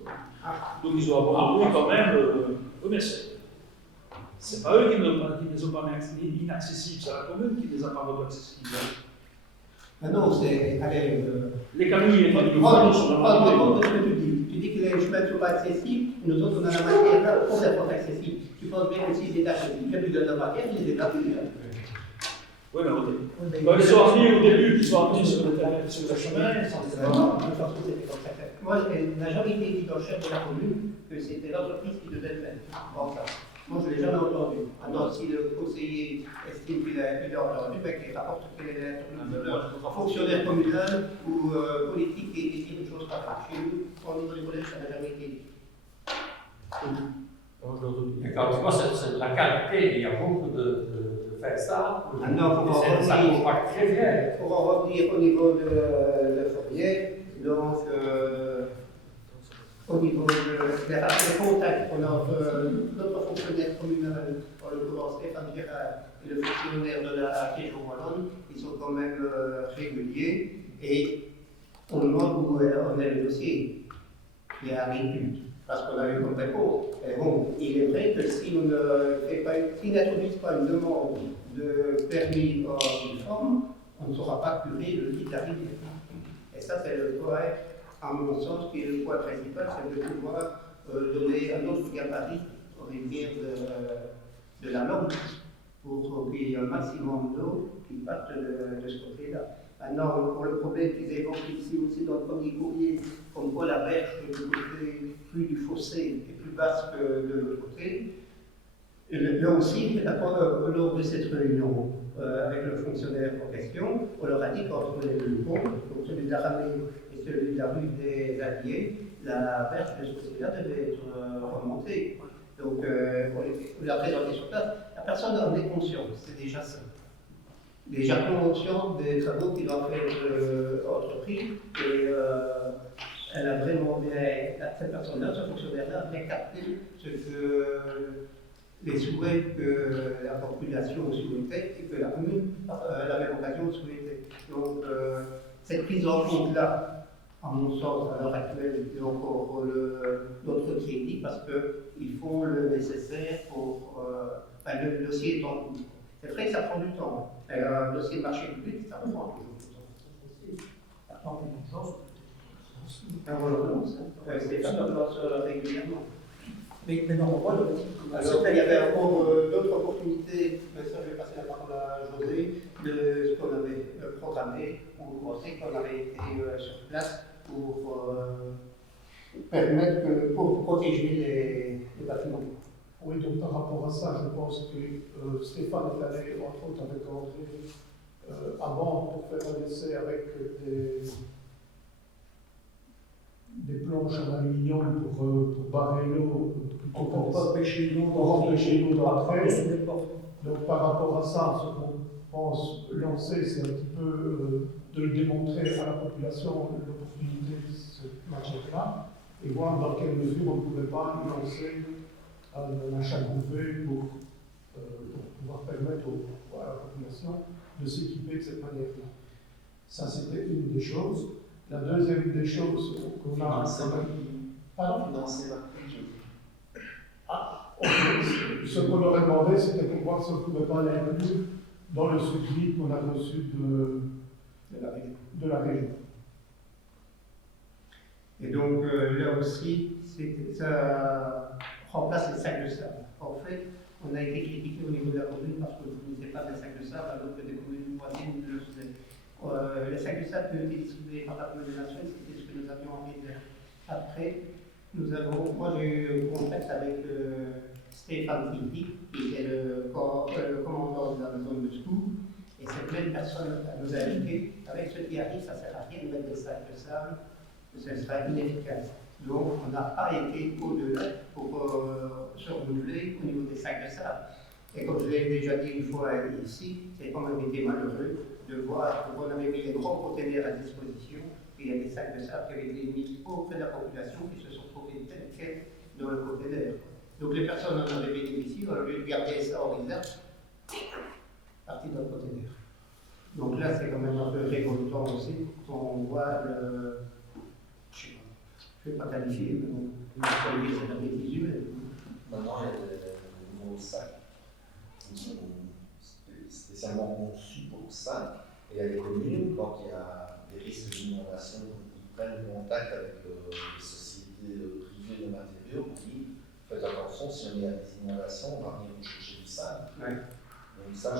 Donc ils ont abandonné quand même. Oui, mais c'est pas eux qui ne les ont pas mis inaccessibles, c'est la commune qui les a pas rendus accessibles. Ah non, c'est. Allez. Les camions, ils étaient Moi, sur la pas moitié. compte de ce que tu dis. Tu dis que les chemins ne sont pas accessibles, et nous autres, on a la matière complètement accessible. Tu penses bien que s'ils étaient accessibles, il y a plus de la matière, ils les pas plus. Oui, mais quand ils sont venus au début, ils sont venus sur le chemin, Moi, il n'a jamais été dit dans le chef de la commune que c'était l'entreprise qui devait le faire. Bon, ça. Moi, je ne l'ai jamais entendu. Maintenant, si le conseiller estime qu'il a entendu, ben, qu'il rapporte quel est l'interlocuteur fonctionnaire communal ou politique qui dit une chose pas chez nous, au niveau du collège, ça n'a jamais été dit. En tout cas, c'est de la qualité, il y a beaucoup de faire ça. Maintenant, Ça ne va pas très bien. pour en revenir au niveau de Fournier, donc au niveau des contacts qu'on a entre notre fonctionnaire communal, en l'occurrence Stéphane Gérard, et le fonctionnaire de la région wallonne, ils sont quand même réguliers et on demande où en est le dossier qui arrive plus. Parce qu'on a eu comme réponse. Et bon, il est vrai que si on n'introduisent pas une demande de permis en uniforme, on ne saura pas curer le lit d'arrivée. Et ça, c'est le point, à mon sens, qui est le point principal, c'est de pouvoir donner un autre gabarit aux rivières de la Langue pour qu'il y ait un maximum d'eau qui parte de ce côté-là. Maintenant, pour le problème qu'ils évoquent ici aussi dans le premier courrier, comme quoi la berge du côté plus du fossé est plus basse que de l'autre côté, et là aussi, lors de cette réunion avec le fonctionnaire en question, on leur a dit qu'entre les deux ponts, donc celui de la Ramée et celui de la rue des Alliés, la berge de ce côté-là devait être remontée. Donc, on l'a présenté sur place. La personne en est consciente, c'est déjà ça. Déjà consciente des travaux qui doivent être entrepris et elle a vraiment bien, cette personne-là, ce fonctionnaire-là, a bien capté ce que les souhaits que la population souhaitait et que la commune, la même occasion, souhaitait. Donc, cette prise en compte-là, à mon sens, à l'heure actuelle, est encore notre critique parce qu'ils font le nécessaire pour. Le dossier est en cours. C'est vrai que ça prend du temps. Un dossier de marché public, ça prend toujours du temps. Ça prend une urgence. Stéphane en lance régulièrement. Mais normalement, Alors, il y avait encore d'autres opportunités, mais ça, je vais passer la parole à José, de ce qu'on avait programmé, ou on sait qu'on avait été sur place pour permettre, pour protéger les bâtiments. Oui, donc par rapport à ça, je pense que Stéphane est allé, entre autres avec André, avant pour faire un essai avec des planches en aluminium pour barrer l'eau, pour pas empêcher l'eau d'entrer. sur les portes. Donc par rapport à ça, ce qu'on pense lancer, c'est un petit peu de démontrer à la population l'opportunité de cette matière-là et voir dans quelle mesure on ne pouvait pas lancer un achat groupé pour pouvoir permettre à la population de s'équiper de cette manière-là. Ça, c'était une des choses. La deuxième des choses qu'on a... Pardon ? Ce qu'on aurait demandé, c'était pour voir si on ne pouvait pas l'inclure dans le suivi qu'on a reçu de la région. Et donc là aussi, ça remplace les sacs de sable. En fait, on a été critiqué au niveau de la commune parce qu'on n'utilisait pas des sacs de sable alors que des communes voisines le faisaient. Les sacs de sable qui ont été distribués par la commune de la Suède, c'était ce que nous avions envie de faire. Après, moi j'ai eu contact avec Stéphane Tilti, qui était le commandant de la zone de Skou, et cette même personne nous a indiqué, avec ce qui arrive, ça ne sert à rien de mettre des sacs de sable, ce sera inefficace. Donc on n'a pas été au-delà pour se renouveler au niveau des sacs de sable. Et comme je l'ai déjà dit une fois ici, c'est quand même été malheureux de voir qu'on avait mis les grands conteneurs à disposition, et il y a des sacs de sable qui avaient été mis auprès de la population qui se sont trouvés tels quels dans le conteneur. Donc les personnes en avaient bénéficié, au lieu de garder ça en réserve, parti dans le conteneur. Donc là, c'est quand même un peu révoltant aussi, quand on voit le. Je ne vais pas qualifier, mais bon, c'est la bêtise humaine. Maintenant, il y a des nouveaux sacs qui sont spécialement conçus pour ça. Et il y a des communes, quand il y a des risques d'inondation, ils prennent contact avec les sociétés privées de matériaux pour dire faites attention, si on est à des inondations, on va venir vous chercher du sable. Ouais. Donc ça,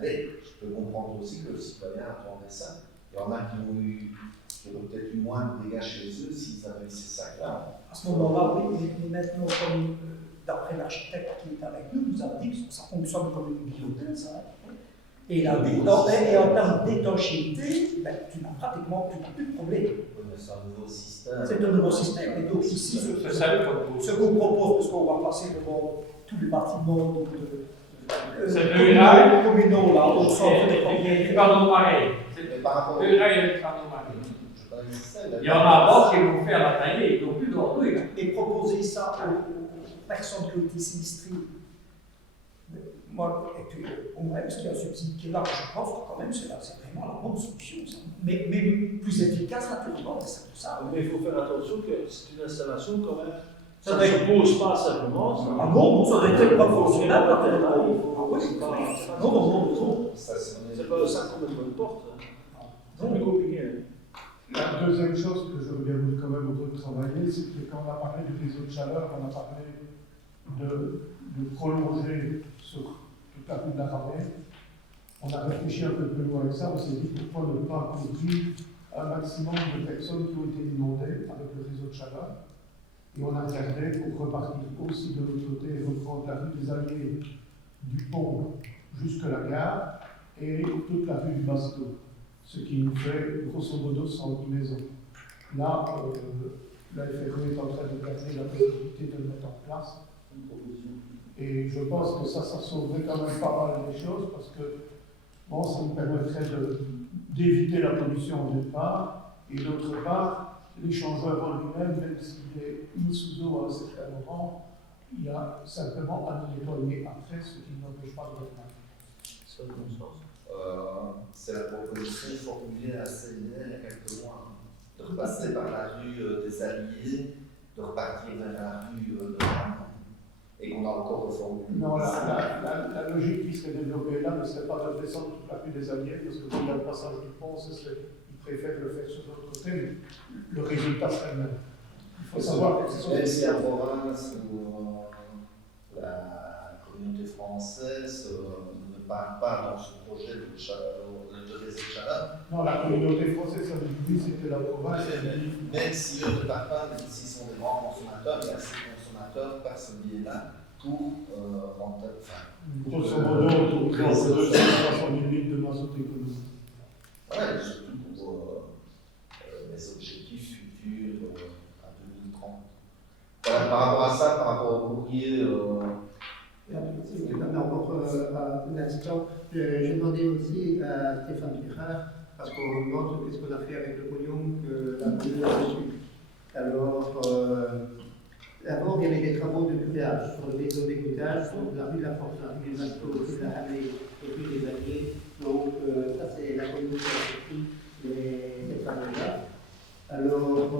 je peux comprendre aussi que le citoyen attendait ça. Il y en a qui ont peut-être eu moins de dégâts chez eux s'ils avaient ces sacs-là. À ce moment-là, oui, mais maintenant, comme d'après l'architecte qui est avec nous, nous a dit que ça fonctionne comme une bibliothèque, ça. Et en termes d'étanchéité, ben, tu n'as pratiquement plus de problème. Oui, mais c'est un nouveau système. C'est un nouveau système. Et donc ici, ce qu'on propose, parce qu'on va passer devant tous les bâtiments communaux, là, au centre des premiers. C'est pas pareil. Par rapport au il y en a d'autres qui vont faire la tailler, ils n'ont plus d'ordure. Et proposer ça aux personnes qui ont été sinistrées. Moi, et puis, au moins, parce qu'il y a un subside qui est là, je pense que quand même, c'est vraiment la bonne solution. Ça. Mais plus efficace, naturellement, c'est tout ça. Mais il faut faire attention que c'est une installation quand même. Ça ne se pose pas simplement. Ah non, ça n'était pas fonctionnel. Ah oui, c'est pas. Non. C'est pas ça qu'on met une porte. C'est plus compliqué. La deuxième chose que je voulais quand même retravailler, c'est que quand on a parlé du réseau de chaleur, on a parlé de prolonger sur toute la rue de la Ravenne. On a réfléchi un peu plus loin que ça, on s'est dit pourquoi ne pas couvrir un maximum de personnes qui ont été inondées avec le réseau de chaleur. Et on a regardé pour repartir aussi de l'autre côté et reprendre la rue des Alliés du pont jusque la gare et toute la rue du Basto. Ce qui nous fait grosso modo 110 maisons. Là, la FRE est en train de regarder la possibilité de le mettre en place. Et je pense que ça sauverait quand même pas mal les choses parce que bon, ça nous permettrait d'éviter la pollution d'une part et d'autre part, l'échangeur en lui-même, même s'il est mis sous eau à un certain moment, il y a simplement à le nettoyer après, ce qui n'empêche pas de le faire. C'est le bon sens. C'est la proposition formulée à Sénégal il y a quelques mois, de repasser par la rue des Alliés, de repartir vers la rue de Ramon, et qu'on a encore reformulé. Non, la logique qui serait développée là ne serait pas de descendre toute la rue des Alliés, parce que quand il y a le passage du pont, ils préfèrent le faire sur l'autre côté, mais le résultat serait le même. Il faut savoir que même si la province ou la communauté française ne parle pas dans ce projet de réseau de chaleur. Non, la communauté française avait dit c'était la province. Même si eux ne parlent pas, même s'ils sont des grands consommateurs, il y a ces consommateurs par ce biais-là pour rentrer. Grosso modo, autour de 200 000 litres de mazout économique. Oui, surtout pour les objectifs futurs à 2030. Voilà, par rapport à ça, par rapport au courrier. Encore un instant, j'ai demandé aussi à Stéphane Pirard, parce qu'on me demande qu'est-ce qu'on a fait avec le pognon que la commune a reçu. Alors, d'abord, il y avait des travaux de curage sur le réseau d'écoutage, sur la rue de la Force, la rue des Mastos, la rue de la Hallée et rue des Alliés. Donc, ça, c'est la commune qui a repris ces travaux-là. Alors,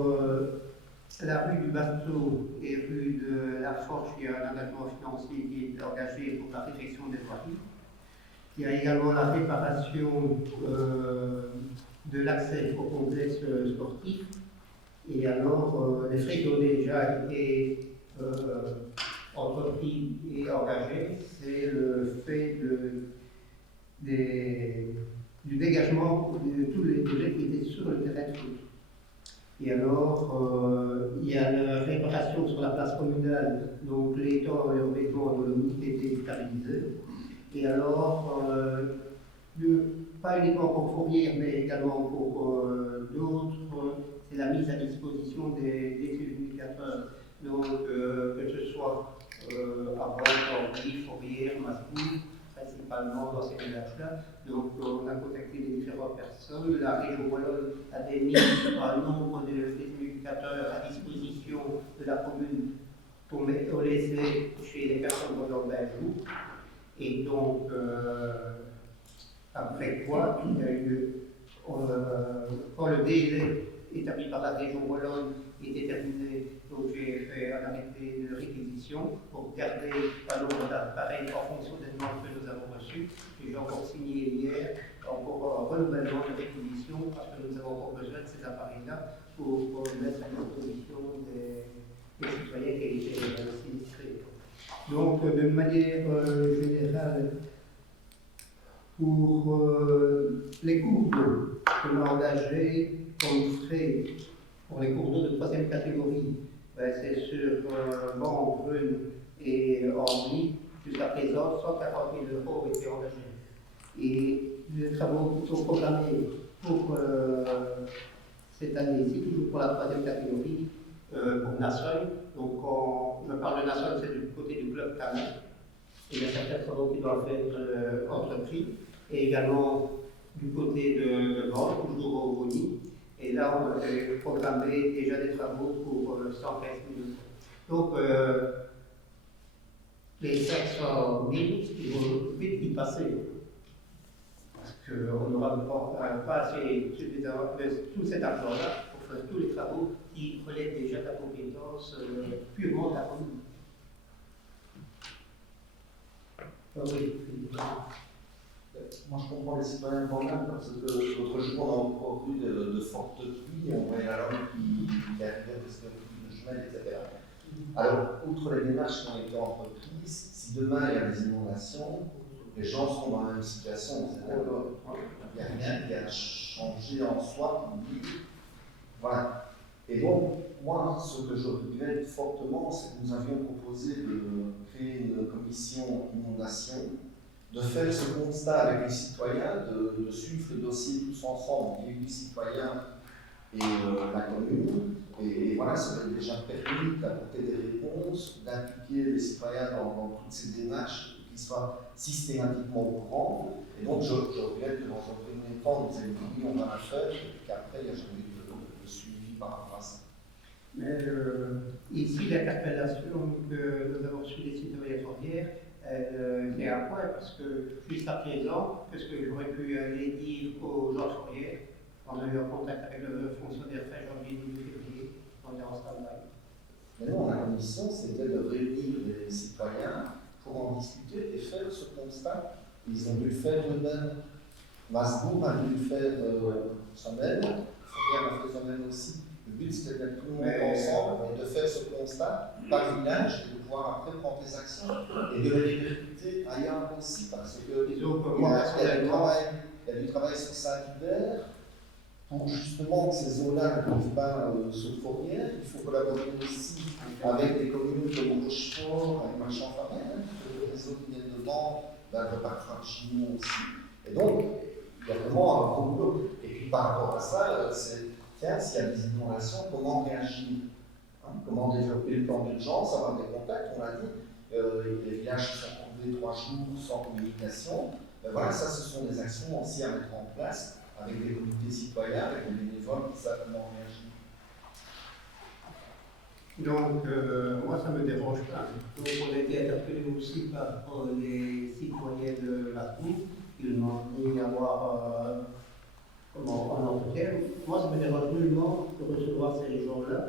la rue du Basteau et rue de la Forge, il y a un engagement financier qui est engagé pour la réfection des voiries. Il y a également la réparation de l'accès au complexe sportif. Et alors, les frais qui ont déjà été entrepris et engagés, c'est le fait du dégagement de tous les projets qui étaient sur le terrain de foot. Et alors, il y a la réparation sur la place communale, donc les temps et les vêtements de l'unité stabilisés. Et alors, pas uniquement pour Fourrière, mais également pour d'autres, c'est la mise à disposition des communicateurs. Donc, que ce soit avant, Fourrière, Mascouche, là. Donc on a contacté les différentes personnes. La région wallonne avait mis un nombre d'éducateurs à disposition de la commune pour laisser chez les personnes pendant 20 jours. Et donc, après quoi, il y a eu, quand le délai établi par la région wallonne était terminé, donc j'ai fait un arrêté de réquisition pour garder un nombre d'appareils en fonction des demandes que nous avons reçues. Et j'ai encore signé hier encore un renouvellement de réquisition parce que nous avons encore besoin de ces appareils-là pour mettre à disposition des citoyens qui étaient sinistrés. Donc, de manière générale, pour les cours d'eau, on a engagé comme frais pour les cours d'eau de 3e catégorie, c'est sur Ban, Brune et Henri. Jusqu'à présent, 140 000 € ont été engagés. Et les travaux sont programmés pour cette année-ci, toujours pour la 3e catégorie, pour Nassau. Donc, quand je parle de Nassau, c'est du côté du club Canet. Il y a certains travaux qui doivent être entrepris. Et également du côté de Ban, toujours au Boni. Et là, on avait programmé déjà des travaux pour 115 000 €. Donc, les 500 000, ils vont vite y passer. Parce qu'on n'aura pas assez tout cet argent-là pour faire tous les travaux qui relèvent déjà de la compétence purement de la commune. Oui. Moi, je comprends les citoyens quand même, parce que l'autre jour, on a encore eu de fortes pluies, on voyait la langue qui arrivait parce que le chemin, etc. Alors, outre les démarches qui ont été entreprises, si demain il y a des inondations, les gens seront dans la même situation, vous êtes d'accord? Il n'y a rien qui a changé en soi pour dire. Voilà. Et donc, moi, ce que je regrette fortement, c'est que nous avions proposé de créer une commission inondation, de faire ce constat avec les citoyens, de suivre le dossier tous ensemble, les citoyens et la commune. Et voilà, ça aurait déjà permis d'apporter des réponses, d'impliquer les citoyens dans toutes ces démarches, qu'ils soient systématiquement au courant. Et donc, je regrette que dans un premier temps, nous ayons dit on va la faire, et qu'après, il n'y a jamais eu de suivi par rapport à ça. Mais ici, l'interpellation que nous avons reçue des citoyens hier, c'est un point, parce que jusqu'à présent, qu'est-ce que j'aurais pu aller dire aux gens Fourier? On a eu un contact avec le fonctionnaire fin janvier, début février, on est en stand-by. Mais non, la mission, c'était de réunir les citoyens pour en discuter et faire ce constat. Ils ont dû le faire eux-mêmes. Masbourg a dû le faire soi-même, Fourier a fait soi-même aussi. Le but, c'était d'être tout le monde ensemble et de faire ce constat par village et de pouvoir après prendre des actions et de les répercuter ailleurs aussi, parce que il y a du travail sur Saint-Hubert pour justement que ces eaux-là ne peuvent pas se fournir. Il faut collaborer aussi avec des communes comme Rochefort, avec Marchand-Famenne, les eaux qui viennent devant, le reparc Franchimont aussi. Et donc, il y a vraiment un gros boulot. Et puis par rapport à ça, c'est tiens, s'il y a des inondations, comment réagir, comment développer le plan d'urgence, avoir des contacts, on l'a dit, les villages qui sont trouvés 3 jours sans communication, voilà, ça ce sont des actions aussi à mettre en place avec des comités citoyens, avec des bénévoles qui savent comment réagir. Donc, moi ça ne me dérange pas. Donc, on a été interpellés aussi par les citoyens de la cour, qui demandaient d'avoir un entretien. Moi, ça me dérange nullement de recevoir ces gens-là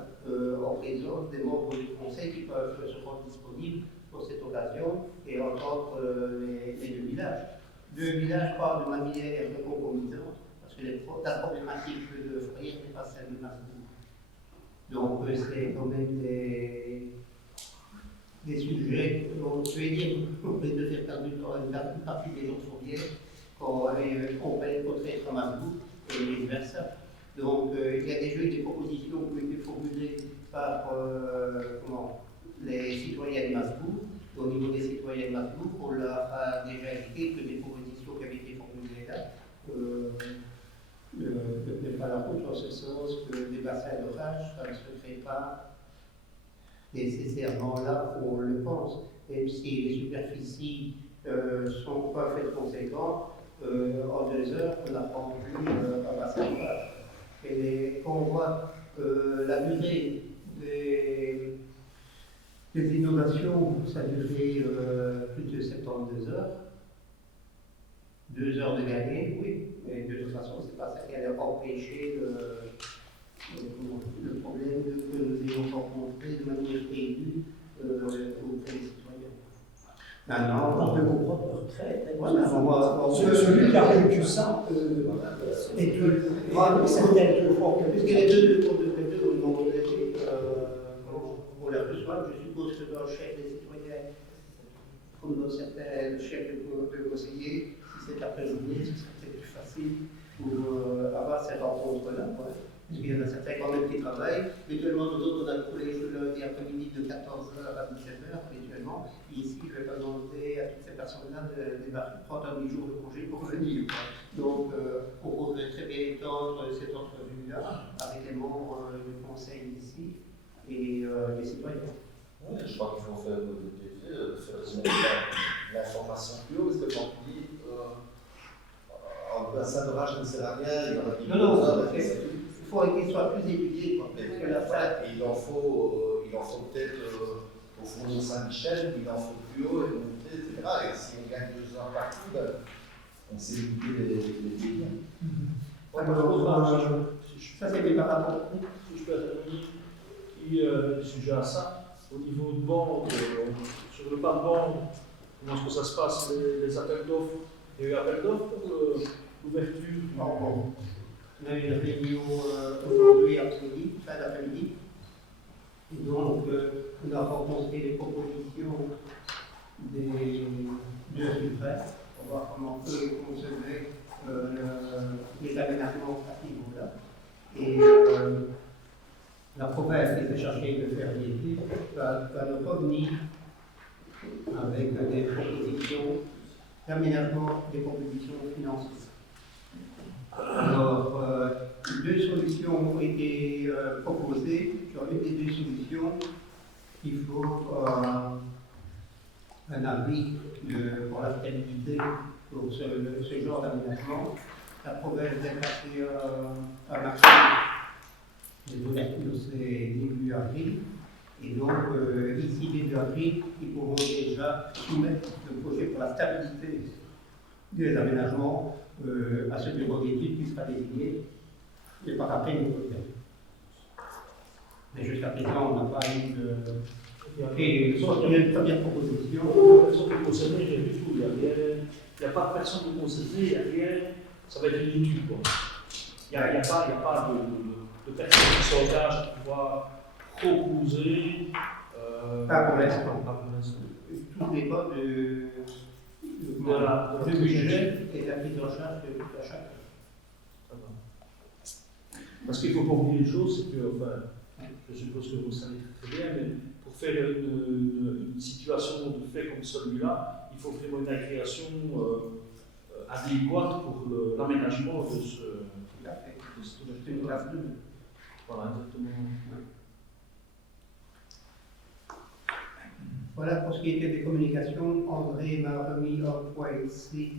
en présence des membres du conseil qui peuvent se rendre disponibles pour cette occasion et entendre les deux villages. Deux villages parlent de manière concomitante, parce que la problématique de Fourier n'est pas celle de Masbourg. Donc, c'est quand même des sujets dont je vais dire qu'on peut de faire perdre du temps à une partie des gens de Fourier qu'on va être contraire à Masbourg et vice versa. Donc, il y a déjà eu des propositions qui ont été formulées par les citoyens de Masbourg. Au niveau des citoyens de Masbourg, on leur a déjà indiqué que des propositions qui avaient été formulées là ne tenaient pas la route en ce sens que des bassins d'orage, ça ne se crée pas nécessairement là où on le pense. Même si les superficies peuvent être conséquentes, en 2 heures, on a rendu un passage. Et quand on voit la durée des innovations, ça a duré plus de 72 heures. 2 heures de gagner, oui, mais de toute façon, c'est pas ça qui allait empêcher le problème que nous ayons rencontré de manière aiguë auprès des citoyens. Maintenant, On peut comprendre leur trait. celui qui a vécu ça est certaines 2 fois. puisque les deux cours de préfet au niveau de on les reçoit, je suppose que dans le chef des citoyens, comme dans certains chefs de conseillers, si c'est après-journée, ce serait peut-être plus facile pour avoir ces rencontres-là. Parce qu'il y en a certains quand même qui travaillent. Habituellement, nous autres, on a le collège le lundi après-midi de 14h à 17h, habituellement. Et ici, je ne vais pas demander à toutes ces personnes-là de prendre un demi-jour de congé pour venir. Donc, on pourrait très bien étendre cette entrevue-là avec les membres du conseil ici et les citoyens. Oui, je crois qu'il faut faire remonter l'information plus haut, parce que quand on dit en bassin d'orage ne sert à rien, il y en a qui il faut qu'il soit plus étudié. Et il en faut peut-être au fourneau Saint-Michel, il en faut plus haut et monter, etc. Et si on gagne 2 heures partout, on sait limiter les dégâts. Ça, c'est des parapluies. Si je peux intervenir, sujet à ça, au niveau de bande, sur le pas de bande, comment est-ce que ça se passe, les appels d'offres? Il y a eu appel d'offres pour l'ouverture? On a eu une réunion aujourd'hui après-midi, fin d'après-midi. Et donc, on a rencontré les propositions des deux riverains pour voir comment eux concevaient les aménagements à ce niveau-là. Et la province qui était chargée de faire l'étude va nous revenir avec des propositions d'aménagement, des propositions financières. Alors, 2 solutions ont été proposées. Sur une des 2 solutions, il faut un avis pour la stabilité pour ce genre d'aménagement. La province a passé un marché des ouvertures, c'est début avril. Et donc, ici, début avril, ils pourront déjà soumettre le projet pour la stabilité des aménagements à ce bureau d'études qui sera désigné et par après nous reviendrons. Mais jusqu'à présent, on n'a pas eu de. Et il y a une première proposition. Personne de concerné, rien du tout. Il n'y a pas de personne de concerné, il n'y a rien. Ça va être une étude. Il n'y a pas de personne qui s'engage à pouvoir proposer. Pas pour l'instant. Pas pour l'instant. Tout dépend du budget et de la prise en charge de tout à chacun. Parce qu'il ne faut pas oublier une chose, c'est que, enfin, je suppose que vous le savez très bien, mais pour faire une situation de fait comme celui-là, il faut vraiment une agréation adéquate pour l'aménagement de ce. Tout à fait. C'est une classe 2. Voilà, exactement. Voilà pour ce qui était des communications. André m'a remis un point ici,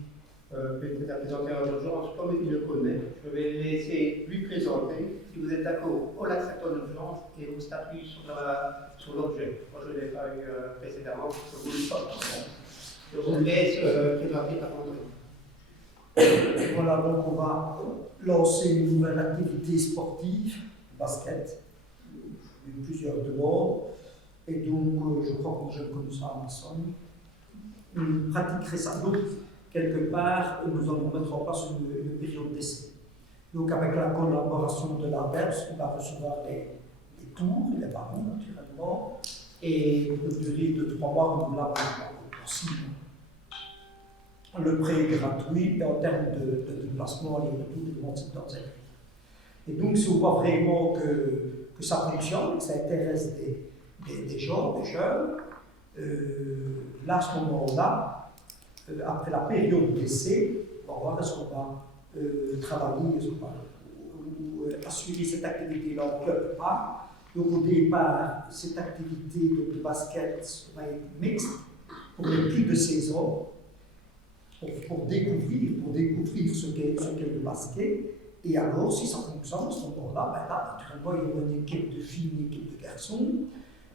peut-être à présenter en urgence, comme il le connaît. Je vais le laisser lui présenter. Si vous êtes d'accord, on l'accepte en urgence et on s'appuie sur l'objet. Moi, je ne l'ai pas eu précédemment, je vous le porte. Je vous laisse présenter par André. Voilà, donc on va lancer une nouvelle activité sportive, basket, plusieurs demandes. Et donc, je crois que je connais ça en somme. On pratiquerait ça. Donc, quelque part, nous allons mettre en place une période d'essai. Donc, avec la collaboration de l'ABERS, on va recevoir les tours, les ballons, naturellement, et une durée de 3 mois renouvelable possible. Le prêt est gratuit, et en termes de déplacement, les retours demandent 70 €. Et donc, si on voit vraiment que ça fonctionne, que ça intéresse des gens, des jeunes, là, à ce moment-là, après la période d'essai, on va voir est-ce qu'on va travailler, est-ce qu'on va assurer cette activité-là en club ou pas. Donc, au départ, cette activité de basket va être mixte pour les plus de 16 ans. pour découvrir ce qu'est le basket. Et alors, si ça fonctionne à ce moment-là, ben là, naturellement, il y aura une équipe de filles, une équipe de garçons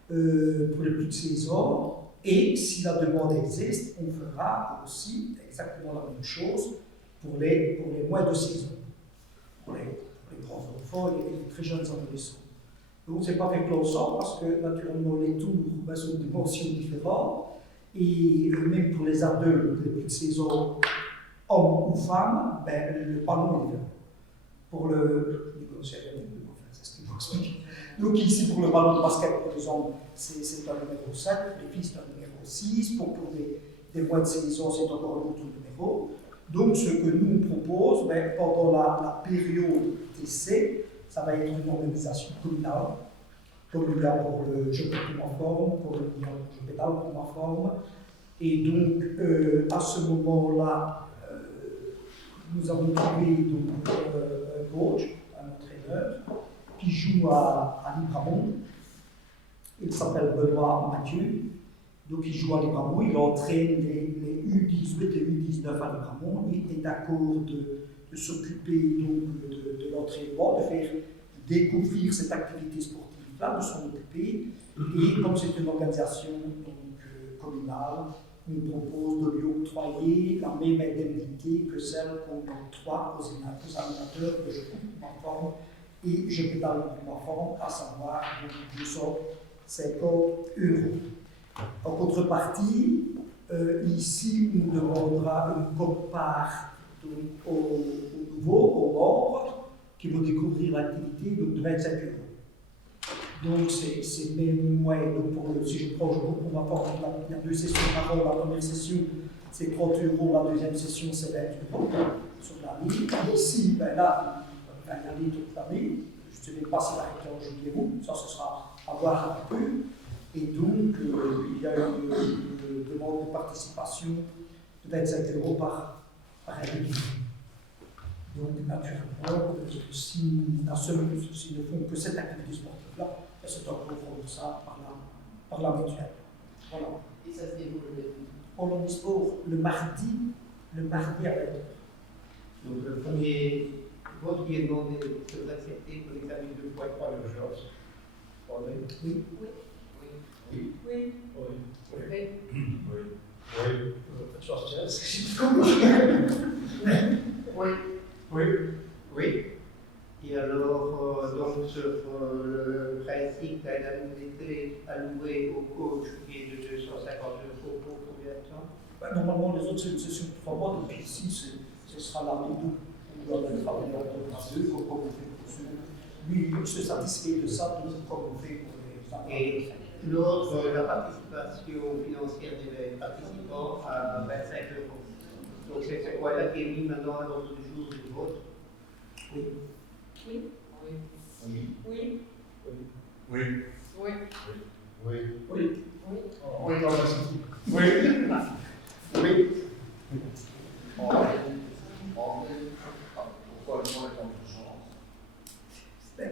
pour les plus de 16 ans. Et si la demande existe, on fera aussi exactement la même chose pour les moins de 6 ans, pour les grands enfants et les très jeunes adolescents. Donc, ce n'est pas fait que l'ensemble, parce que naturellement, les tours ben, sont de dimensions différentes. Et même pour les adultes, les plus de 16 ans, hommes ou femmes, ben, le ballon est là. Pour le. C'est ce qu'il faut expliquer. Donc, ici, pour le ballon de basket, par exemple, c'est un numéro 7, les filles, c'est un numéro 6, pour des moins de 16 ans, c'est encore un autre numéro. Donc, ce que nous on propose, ben, pendant la période d'essai, ça va être une organisation communale, comme il y a pour le je peux pour ma forme, comme il y a pour je pédale pour ma forme. Et donc, à ce moment-là, nous avons trouvé donc, un coach, un entraîneur, qui joue à Libramont. Il s'appelle Benoît Mathieu. Donc, il joue à Libramont, il entraîne les U18 et U19 à Libramont. Il est d'accord de s'occuper de l'entraînement, de faire découvrir cette activité sportive-là, de s'en occuper. Et comme c'est une organisation communale, on nous propose de lui octroyer la même indemnité que celle qu'on octroie aux animateurs que je coupe ma forme et je pédale pour ma forme, à savoir 250 €. En contrepartie, ici, on demandera une quote-part aux membres qui vont découvrir l'activité de 25 €. Donc, c'est même moins. Donc si je prends pour ma forme, il y a 2 sessions par an. La première session, c'est 30 €. La deuxième session, c'est 20 € sur l'année. Ici, ben là, il va y aller toute l'année. Je ne sais même pas s'il va être en juillet ou ça, ce sera à voir un peu. Et donc, il y a une demande de participation de 25 € par année. Donc, naturellement, s'ils ne font que cette activité sportive-là, c'est encore pour ça par la mutuelle. Voilà. Et ça se déroule On en dispose le mardi à 20h. Donc le premier vote qui est demandé de l'accepter pour l'examen 2 fois 3 d'urgence. Oui. Oui. Oui. Oui. Oui. Oui. Et alors, donc, sur le principe d'un indemnité allouée au coach qui est de 250 € pour combien de temps? Normalement, les autres, c'est une session de 3 mois, donc ici, ce sera la double. On doit travailler en 2 comme on fait pour ceux. Lui, il se satisfait de ça, donc comme on fait pour les enfants. Et l'autre, la participation financière des participants à 25 €. Donc, c'est quoi là qui est mis maintenant à l'ordre du jour du vote? Oui. Oui. Oui. Oui. Oui. Oui. Oui. Oui. Oui, non, merci. Oui. Oui. Pourquoi le point est en urgence? Il est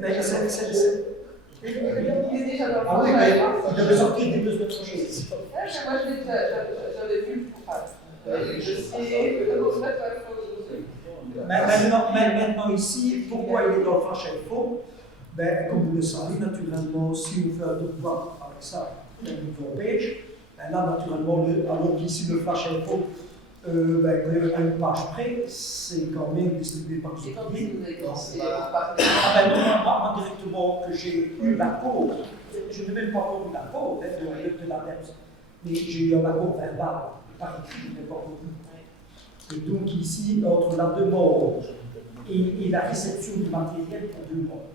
déjà dans le Ah oui, mais il devait sortir des 2 semaines prochaines. Moi, j'avais vu le programme. Je sais que vous faites la chose. Maintenant ici, pourquoi il est dans le flash info? Ben, comme vous le savez, naturellement, si on fait un devoir avec ça, dans une page, ben là, naturellement, alors qu'ici, le flash info, à une page près, c'est quand même distribué par Et quand les vous avez commencé Ah par ben non, pas directement que j'ai eu l'accord. Je n'ai même pas encore eu l'accord de l'ADEPS, mais j'ai eu un accord verbal, par écrit, je n'ai pas encore eu. Et donc ici, entre la demande et la réception du matériel pour 2 mois.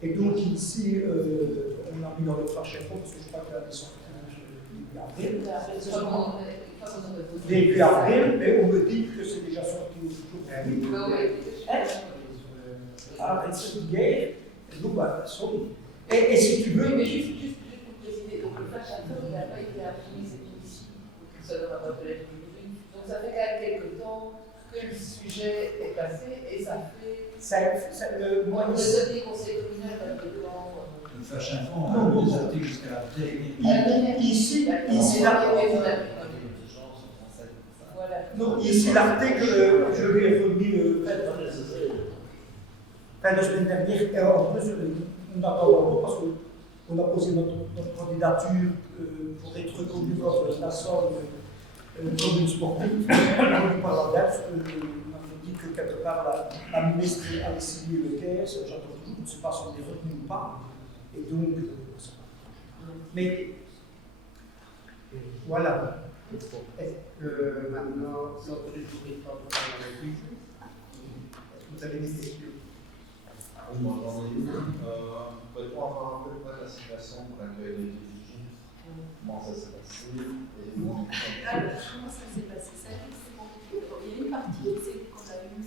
Et donc ici, on a mis dans le flash info, parce que je crois qu'il y a des sorties début avril. Début avril, mais on me dit que c'est déjà sorti aujourd'hui. Ah, c'est hier. Donc, bah, sorry. Et si tu veux. Mais juste pour préciser, donc le flash info, il n'a pas été imprimé, c'est tout ici, ça ne va pas peut-être aujourd'hui. Donc ça fait quand même quelques temps que le sujet est passé et ça fait. Le mois Le dernier conseil communal a été quand Le flash info, on a des articles jusqu'à la télé. Ici, là. Voilà. Non, ici l'article, je lui ai remis le fin de semaine dernière, et en plus, on n'a pas encore parce qu'on a posé notre candidature pour être reconnue comme la Somme commune sportive, reconnue par la DEF. On m'a dit que quelque part la ministre avait signé le caisse, j'attends toujours, je ne sais pas si on est retenu ou pas. Et donc, mais voilà. Est-ce que maintenant, notre directeur de la République, est-ce que vous avez des questions? Moi, j'en ai une. Peut-on avoir un peu près la situation pour l'accueil des étudiants? Comment ça s'est passé? Et Alors, comment ça s'est passé? Ça a été compliqué. Il y a une partie, c'est qu'on a eu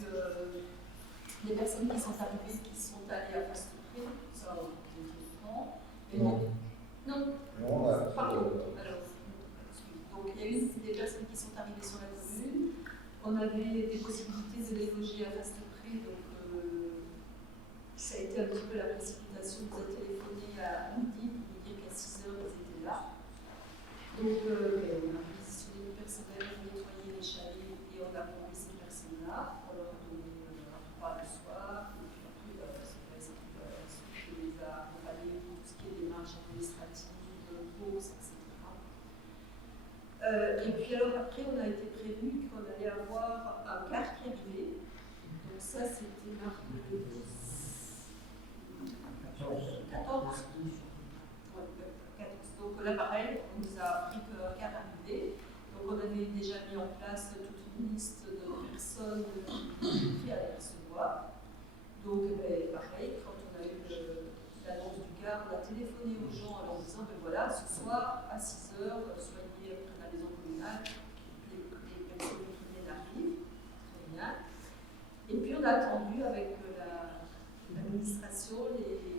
des personnes qui sont arrivées, qui sont allées à Fastopré, ça a été différent. Non. Non, pardon. Alors, donc, il y a eu des personnes qui sont arrivées sur la commune. On avait des possibilités de les loger à Fastopré, donc ça a été un petit peu la précipitation. Vous avez téléphoné à midi pour nous dire qu'à 6 heures, ils étaient là. Donc, on a positionné le personnel pour nettoyer les chalets et on a rempli ces personnes-là. On leur a donné un repas le soir. Et puis après, on les a accompagnés pour tout ce qui est démarches administratives, bourses, etc. Et puis alors après, on a été prévenu qu'on allait avoir un car qui arrivait. Donc ça, c'était mardi le 14. Donc là, pareil, on nous a appris qu'un car arrivait. Donc on avait déjà mis en place toute une liste de personnes qui allaient recevoir. Donc pareil, quand on a eu l'annonce du car, on a téléphoné aux gens en leur disant voilà, ce soir à 6 heures, soyez près de la maison communale, les personnes qui viennent arrivent. Très bien. Et puis on a attendu avec l'administration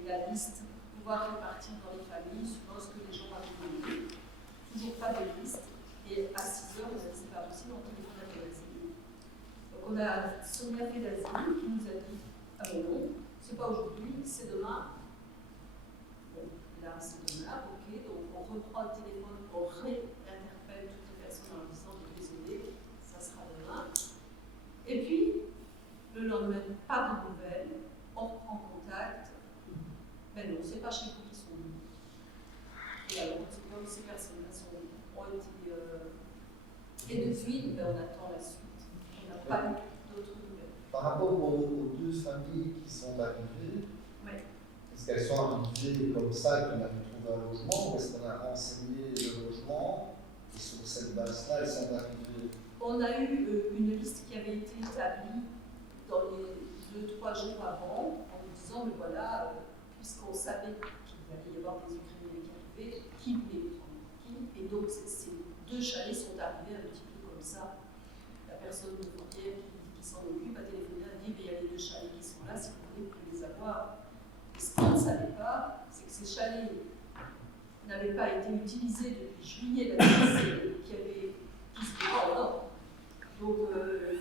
la liste pour pouvoir répartir dans les familles suivant ce que les gens avaient donné. Toujours pas de liste. Et à 6 heures, on a dit c'est pas possible, on téléphone à l'asile. Donc on a Sonia Fedazzi qui nous a dit ah ben non, c'est pas aujourd'hui, c'est demain. Bon, là c'est demain, ok, donc on reprend le téléphone, on réinterpelle toutes les personnes en leur disant désolé, ça sera demain. Et puis, le lendemain, pas de nouvelles, on reprend contact. Mais non, c'est pas chez vous qu'ils sont venus. Et alors, comme ces personnes-là ont été. Et depuis, on attend la suite. On n'a pas eu d'autres nouvelles. par rapport aux deux familles qui sont arrivées, est-ce qu'elles sont arrivées comme ça et qu'on a pu trouver un logement, ou est-ce qu'on a renseigné le logement et sur cette base-là, elles sont arrivées? On a eu une liste qui avait été établie dans les 2-3 jours avant, en nous disant, mais voilà, puisqu'on savait qu'il allait y avoir des Ukrainiens qui arrivaient, qui voulait prendre qui, et donc ces deux chalets sont arrivés un petit peu comme ça. La personne de frontière qui s'en occupe a téléphoné, a dit, mais il y a les deux chalets qui sont là, si vous voulez, vous pouvez les avoir. Et ce qu'on ne savait pas, c'est que ces chalets n'avaient pas été utilisés depuis juillet l'année passée, qui se déroulent en or. Donc,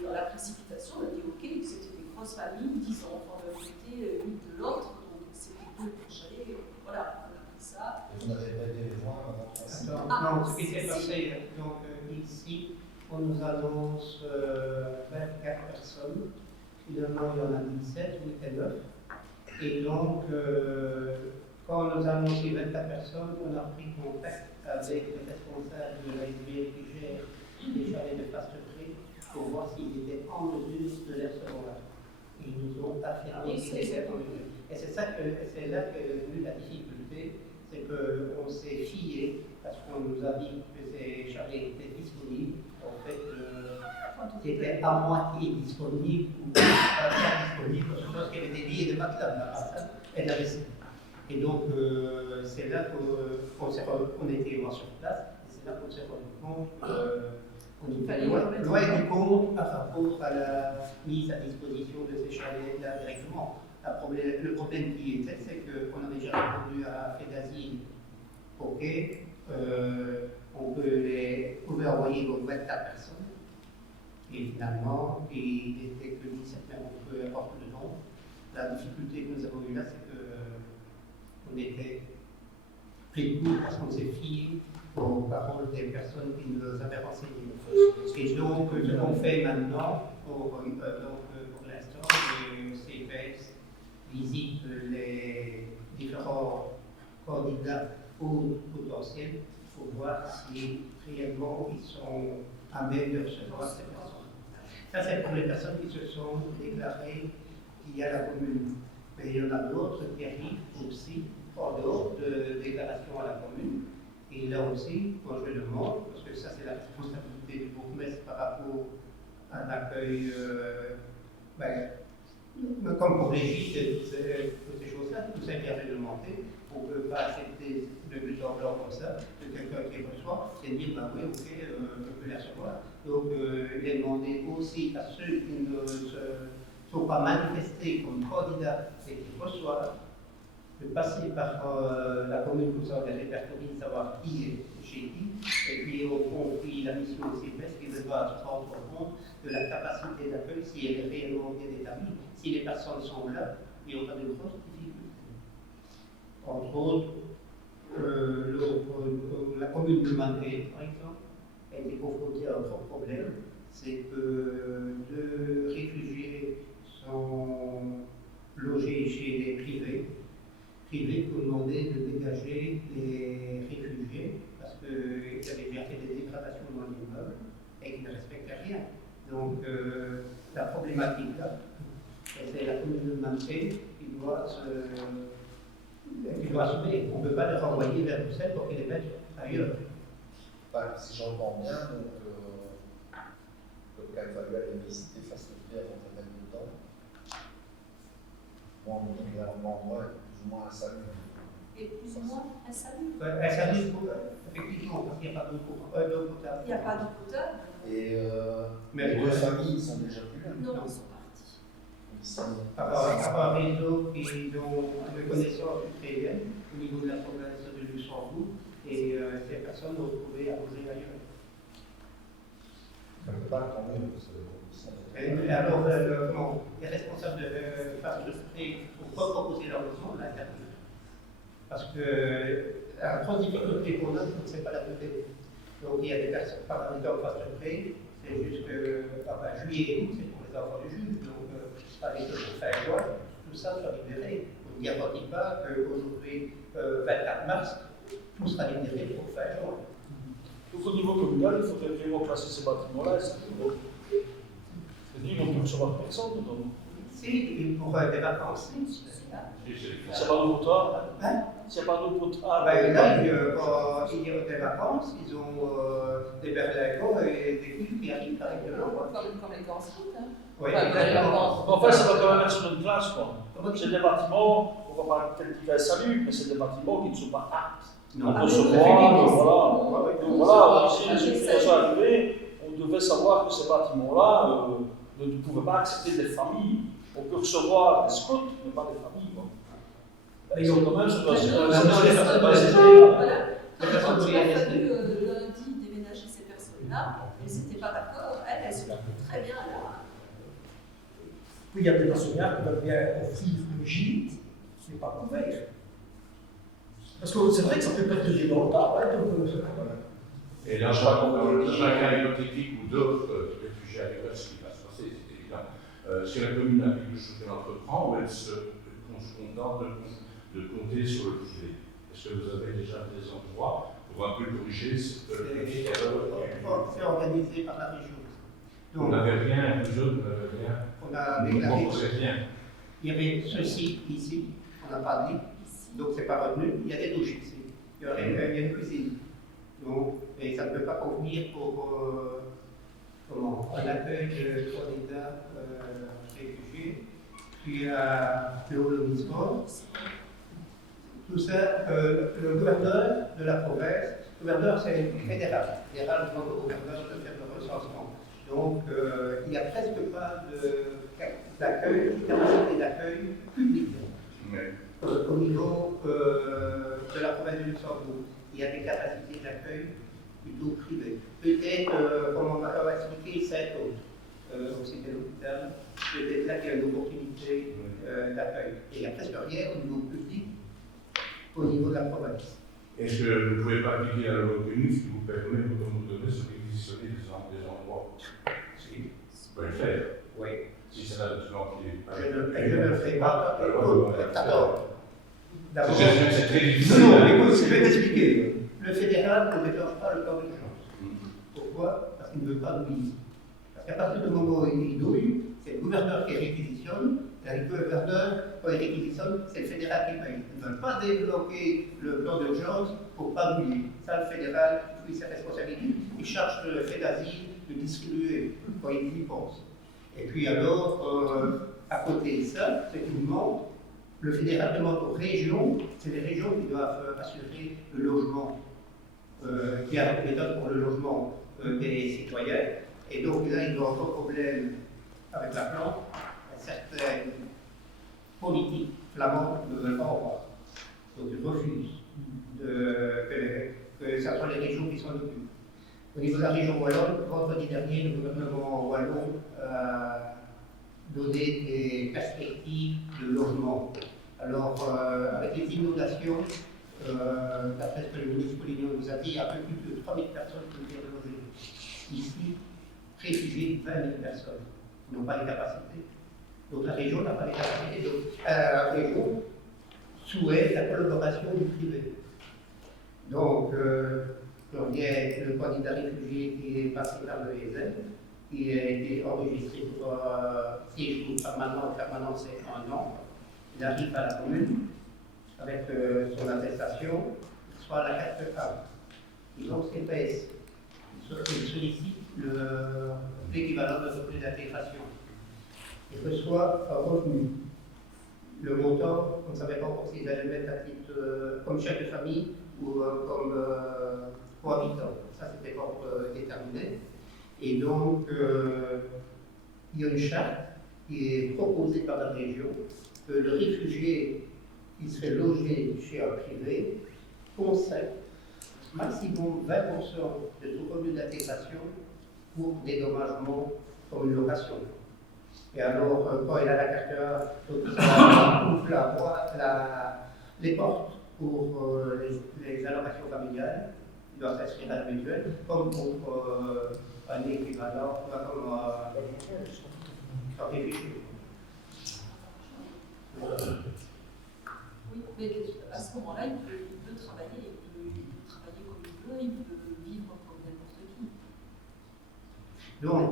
dans la précipitation, on a dit OK, c'était des grosses familles, 10 enfants d'un côté, 8 de l'autre, donc c'était 2 pour chalets, voilà, on a pris ça. Et vous n'avez pas été les voir avant 3 semaines? Non, ce qui s'est passé, donc ici, on nous annonce 24 personnes, finalement il y en a 17, 8 et 9, et donc, quand on nous a annoncé 24 personnes, on a pris contact avec le responsable de l'ASBL qui gère les chalets de Fastopré pour voir s'ils étaient en mesure de les recevoir. Ils nous ont affirmé qu'ils étaient en mesure. Et c'est là qu'est venue la difficulté, c'est qu'on s'est fié, parce qu'on nous a dit que ces chalets étaient disponibles, en fait, ils étaient à moitié disponibles ou pas disponibles, parce qu'il y avait des billets de matelas dans la façade et de la vaisselle. Et donc, c'est là qu'on était voir sur place, et c'est là qu'on s'est rendu compte qu'on fallait loin du compte par rapport à la mise à disposition de ces chalets-là directement. Le problème qui était, c'est qu'on avait déjà répondu à Fedazzi, OK, on pouvait envoyer vos 24 personnes, et finalement, il n'était que 17, mais on peut apporter le nom. La difficulté que nous avons eue là, c'est qu'on était pris de court parce qu'on s'est fié aux paroles des personnes qui nous avaient renseignées. Et donc, ce qu'on fait maintenant, pour l'instant, le CPS visite les différents candidats ou potentiels pour voir si réellement ils sont à même de recevoir ces personnes. Ça, c'est pour les personnes qui se sont déclarées via la commune. Mais il y en a d'autres qui arrivent aussi en dehors de déclaration à la commune. Et là aussi, moi je demande, parce que ça c'est la responsabilité du bourgmestre par rapport à l'accueil, comme pour les gîtes, ces choses-là, tout ça est bien réglementé. On ne peut pas accepter le but en blanc comme ça, de quelqu'un qui reçoit, et dire, bah oui, ok, je peux les recevoir. Donc, il est demandé aussi à ceux qui ne sont pas manifestés comme candidats et qui reçoivent, de passer par la commune pour savoir les répertoriés, de savoir qui est chez qui, et puis on confie la mission au CPS qui devra se rendre compte de la capacité d'accueil si elle est réellement bien établie. Si les personnes sont là, il y aura de grosses difficultés. Entre autres, la commune de Manté, par exemple, a été confrontée à un gros problème, c'est que 2 réfugiés sont logés chez des privés qui ont demandé de dégager les réfugiés parce qu'ils avaient déjà fait des dégradations dans l'immeuble et qu'ils ne respectaient rien. Donc, la problématique là, c'est la commune de Manté qui doit assumer. On ne peut pas les renvoyer vers Bruxelles pour qu'ils les mettent ailleurs. Enfin, si j'entends bien, donc, il va falloir aller visiter face au pied avant de mettre dedans. Moi, on me dit que l'endroit est plus ou moins insalubre. Et plus ou moins insalubre. Insalubre, effectivement, parce qu'il n'y a pas d'eau potable. Il n'y a pas d'eau potable. Et mais les 2 familles sont déjà plus là. Non, ils sont partis. À part les autres qui ont une connaissance ukrainienne au niveau de la province de Luxembourg, et ces personnes ont trouvé à poser ailleurs. Alors, les responsables de face de prêt pour proposer leur logement l'interdire. Parce que la grosse difficulté qu'on a, ce n'est pas la côté. Donc il y a des personnes, par exemple, face de prêt, c'est juste que juillet et août, c'est pour les enfants du juge. Donc, avec le fin juin, tout ça sera libéré. On ne garantit pas qu'aujourd'hui, 24 mars, tout sera libéré pour fin juin. Donc au niveau communal, il faudrait vraiment classer ces bâtiments-là. C'est-à-dire qu'on peut recevoir personne dedans. Si, pour des vacances. S'il n'y a pas d'eau potable, s'il n'y a pas d'eau potable. Là, il y a des vacances, ils ont des berlingots et des culs qui arrivent avec de l'eau. Comme les cancers, hein. Oui, Enfin, ça va quand même être sur une place, quoi. C'est des bâtiments, on ne va pas qualifier un salut, mais c'est des bâtiments qui ne sont pas aptes. Non. À recevoir, voilà. Donc voilà, si les situations arrivaient, on devait savoir que ces bâtiments-là ne pouvaient pas accepter des familles. On peut recevoir des scots, mais pas des familles. Ils ont quand même sur la Quand il a fallu lundi déménager ces personnes-là, elles n'étaient pas d'accord, elles se trouvent très bien là. Oui, il y a des pensionnaires qui veulent bien offrir le gîte, ce n'est pas couvert. Parce que c'est vrai que ça peut perdre du temps. Et là, dans un cas hypothétique où d'autres réfugiés arriveraient, ce qui va se passer, c'est évident. Si la commune applique le chose qu'elle entreprend, ou elle se contente de compter sur le privé. Est-ce que vous avez déjà des endroits pour un peu corriger cette c'est organisé par la région. Donc, on n'avait rien, nous autres, on a déclaré. Rien. Il y avait ceci ici, on n'a pas dit, donc c'est pas retenu. Il y a des douches ici, il y a une cuisine. Donc, et ça ne peut pas convenir pour un accueil de candidats réfugiés. Puis le holomisme. Tout ça, le gouverneur de la province, le gouverneur c'est fédéral. Fédéral demande au gouverneur de faire le recensement. Donc, il n'y a presque pas d'accueil, de capacité d'accueil publique. Au niveau de la province de Luxembourg, il y a des capacités d'accueil plutôt privées. Peut-être, comme on va expliquer, 5 autres. Aussi de l'hôpital, peut-être là qu'il y a une opportunité d'accueil. Et il n'y a presque rien au niveau public, au niveau de la province. Est-ce que vous ne pouvez pas appliquer la loi commune qui vous permet, comme vous donnez, de réquisitionner des endroits? Si. Vous pouvez le faire. Oui. Si c'est un document qui est pas. Je ne le ferai pas. D'accord. D'abord, C'est très difficile. non, écoute, je vais t'expliquer. Le fédéral ne déclenche pas le plan d'urgence. Pourquoi? Parce qu'il ne veut pas douiller. Parce qu'à partir du moment où il douille, c'est le gouverneur qui réquisitionne, et le gouverneur, quand il réquisitionne, c'est le fédéral qui paye. Ils ne veulent pas débloquer le plan d'urgence pour ne pas douiller. Ça, le fédéral, il prit ses responsabilités. Il charge le fait d'asile de distribuer quand il y pense. Et puis alors, à côté de ça, ce qui nous manque, le fédéral demande aux régions, c'est les régions qui doivent assurer le logement, qui a la compétence pour le logement des citoyens. Et donc là, ils ont un gros problème avec la plante. Certaines politiques flamandes ne veulent pas en voir. Donc ils refusent que ce soit les régions qui s'en occupent. Au niveau de la région wallonne, vendredi dernier, le gouvernement wallon a donné des perspectives de logement. Alors, avec les inondations, d'après ce que le ministre Polignon nous a dit, il y a un peu plus de 3000 personnes qui ont été relogées. Ici, réfugiés, 20 000 personnes qui n'ont pas les capacités. Donc la région n'a pas les capacités. Donc la région souhaite la collaboration du privé. Donc, il y a le candidat réfugié qui est passé par le ESN, qui a été enregistré pour séjour permanent, c'est 1 an. Il arrive à la commune avec son attestation, soit la carte A. Ils ont CPS. Ils sollicitent l'équivalent de revenu d'intégration. Il reçoit un revenu. Le montant, on ne savait pas encore s'ils allaient le mettre à titre comme chef de famille ou comme cohabitant. Ça, c'était pas déterminé. Et donc, il y a une charte qui est proposée par la région que le réfugié qui serait logé chez un privé consacre maximum 20% de son revenu d'intégration pour dédommagement comme une location. Et alors, quand il a la carte A, il ouvre les portes pour les allocations familiales, il doit s'inscrire à la mutuelle, comme pour un équivalent, comme un réfugié. Oui, mais à ce moment-là, il peut travailler, il peut travailler comme il veut, il peut vivre comme n'importe qui. Donc,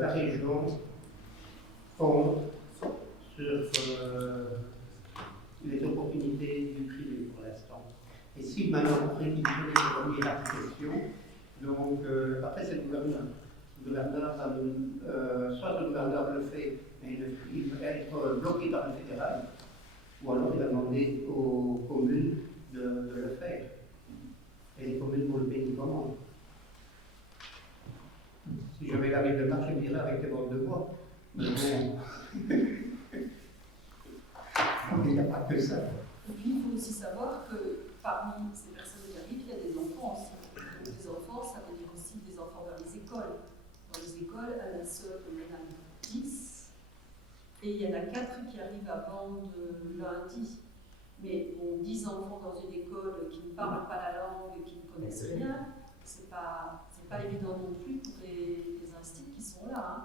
la région compte sur les opportunités du privé pour l'instant. Et si maintenant on réquisitionne les premières questions, donc après c'est le gouverneur. Le gouverneur, soit le gouverneur le fait, mais il peut être bloqué par le fédéral, ou alors il va demander aux communes de le faire. Et les communes vont le payer comment? Si j'avais la règle de marche, je me dirais avec des bords de bois. Mais bon, il n'y a pas que ça. Et puis il faut aussi savoir que parmi ces personnes qui arrivent, il y a des enfants aussi. Donc des enfants, ça veut dire aussi des enfants vers les écoles. Dans les écoles, à la seule, il y en a 10. Et il y en a 4 qui arrivent avant de lundi. Mais bon, 10 enfants dans une école qui ne parlent pas la langue, qui ne connaissent rien, c'est pas évident non plus pour les instituts qui sont là. Hein.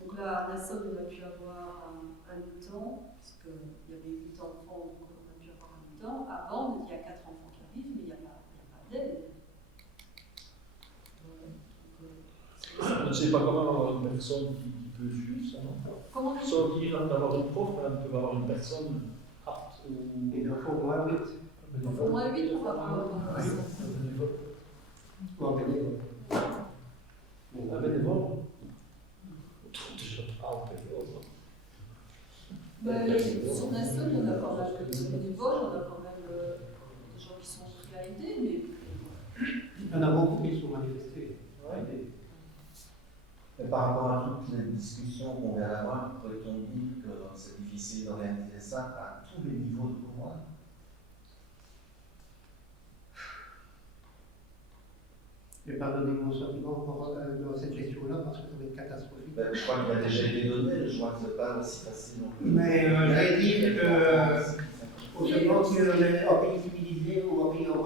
Donc là, à la Somme, on a pu avoir un mi-temps, parce qu'il y avait 8 enfants, donc on a pu avoir un mi-temps. Avant, il y a 4 enfants qui arrivent, mais il n'y a pas d'aide. Je ne sais pas comment une personne qui peut suivre ça, non? Comment Sans dire d'avoir une prof, on peut avoir une personne apte ou. Il en faut au moins 8. Il faut au moins 8 pour avoir Ou en bénévole. Un bénévole? Sur Neston, on a quand même des bénévoles, on a quand même des gens qui sont prêts à aider, mais. Il y en a beaucoup qui sont manifestés. Et par rapport à toutes les discussions qu'on vient d'avoir, pourrait-on dire que c'est difficile d'organiser ça à tous les niveaux de pouvoir? Je ne vais pas donner mon sentiment encore dans cette gestion-là parce que ça va être catastrophique. Ben, je crois qu'il a déjà été donné, je crois que ce n'est pas aussi facile non plus. Mais j'allais dire que, au seulement qu'on est en pays civilisé,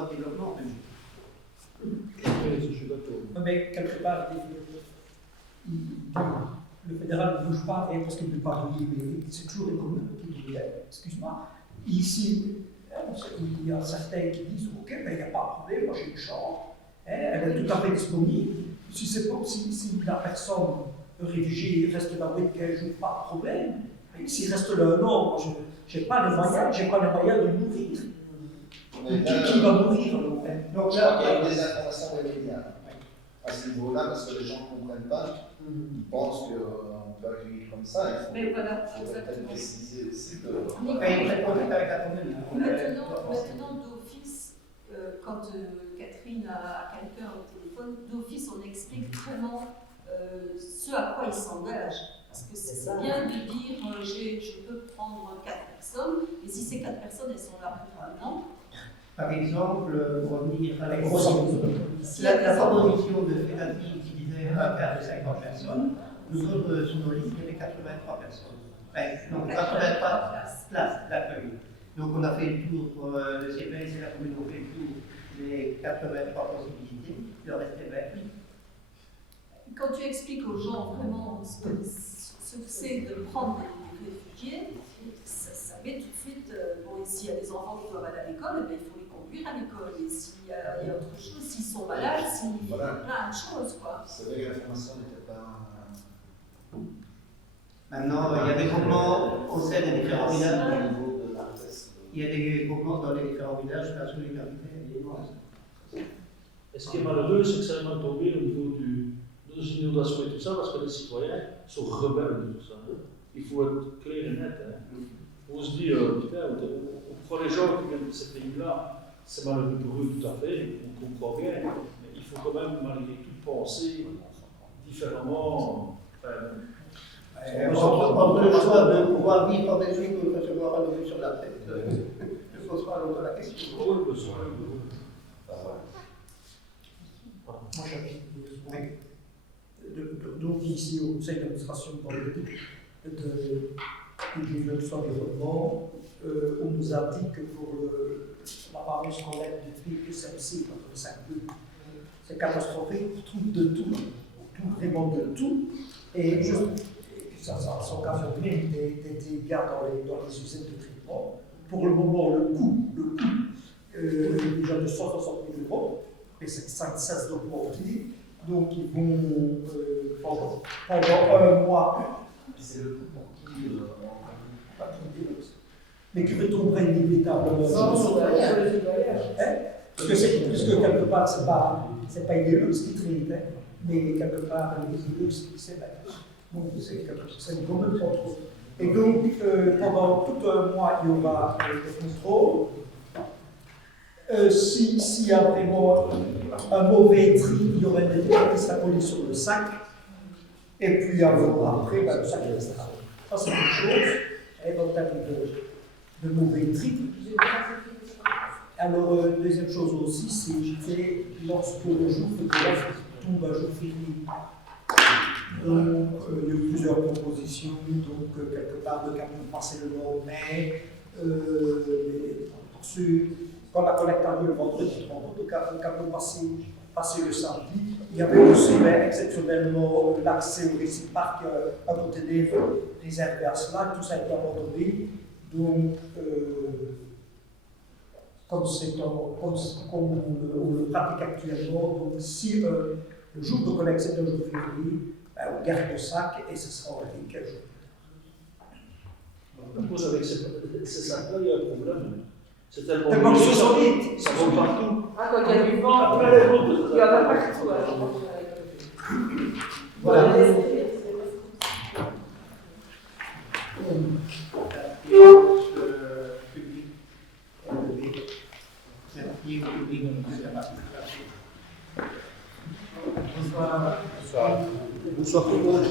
droit de développement. Je suis d'accord. Mais quelque part, le fédéral ne bouge pas, parce qu'il ne peut pas relier, mais c'est toujours les communes qui disent, excuse-moi, ici, il y a certains qui disent, ok, ben, il n'y a pas de problème, moi j'ai une chambre, elle est tout à fait disponible. Si la personne réfugiée reste là 15 jours, pas de problème. Mais s'il reste là un an, moi je n'ai pas les moyens, de le nourrir. Qui va nourrir? Donc là, il y a des informations immédiates à ce niveau-là, parce que les gens ne comprennent pas. Ils pensent qu'on peut accueillir comme ça. Mais voilà, il faut peut-être préciser aussi que. Avec la commune. Maintenant, d'office, quand Catherine a quelqu'un au téléphone, d'office, on explique vraiment ce à quoi il s'engage. Parce que c'est bien de dire je peux prendre 4 personnes, et si ces 4 personnes elles sont là pour un an. Par exemple, pour revenir à la proposition de Fédati qui disait un quart de 50 personnes, nous autres, sur nos listes, il y avait 83 personnes. Non, 83 places d'accueil. Donc on a fait le tour, le CPS et la commune ont fait le tour des 83 possibilités, il en restait 28. Quand tu expliques aux gens vraiment ce que c'est de prendre des réfugiés, ça met tout de suite, bon, s'il y a des enfants qui doivent aller à l'école, il faut les conduire à l'école. Et s'il y a autre chose, s'ils sont malades, s'il y a plein de choses, quoi. C'est vrai que l'information n'était pas. Maintenant, il y a des groupements au sein des différents villages. Il y a des groupements dans les différents villages, la solidarité est immense. Et ce qui est malheureux, c'est que ça va tomber au niveau de l'inondation et tout ça, parce que les citoyens sont rebelles de tout ça. Il faut être clair et net. On se dit, putain, on prend les gens qui viennent de ces pays-là, c'est malheureux pour eux tout à fait, on comprend bien, mais il faut quand même malgré tout penser différemment. Entre le choix de pouvoir vivre en Belgique ou de recevoir un euro sur la tête, je ne pose pas longtemps la question. Moi j'avais donc ici au conseil d'administration du environnement, on nous a dit que pour l'apparence scolaire du PSMC, quand on s'inclut, c'est catastrophique, on trouve de tout, vraiment de tout, et ça occasionne même des dégâts dans les usines de traitement. Pour le moment, le coût est déjà de 160 000 €, et ça ne cesse d'augmenter. Donc ils vont pendant un mois. C'est le coût pour qui mais qui retomberait inévitablement. Puisque quelque part, c'est pas Ineos qui traite, mais quelque part, les Ineos qui s'émettent. Donc c'est une commune contre. Et donc, pendant tout un mois, il y aura des contrôles. S'il y a vraiment un mauvais tri, il y aura une étiquette qui sera collée sur le sac, et puis après, le sac restera. Ça, c'est une chose, dans le terme de mauvais tri. Alors, deuxième chose aussi, c'est lorsque le jour de grève tombe un jour férié. Donc, il y a eu plusieurs propositions, donc quelque part le camion passait le lendemain, pour ceux. Quand la collecte a lieu le vendredi, le camion passé le samedi, il y avait aussi exceptionnellement l'accès au réciparc à côté des réservé à cela, tout ça a été abandonné. Donc, comme on le pratique actuellement, donc si le jour de collecte c'est un jour férié, on garde le sac et ce sera enlevé 15 jours. Par contre, avec ces sacs-là, il y a un problème. C'est tellement solide, ça vole partout. Ah, quand il y a du vent, Après les routes, il y en a partout. Voilà. Merci au public de la participation. Bonsoir. Bonsoir tout le monde.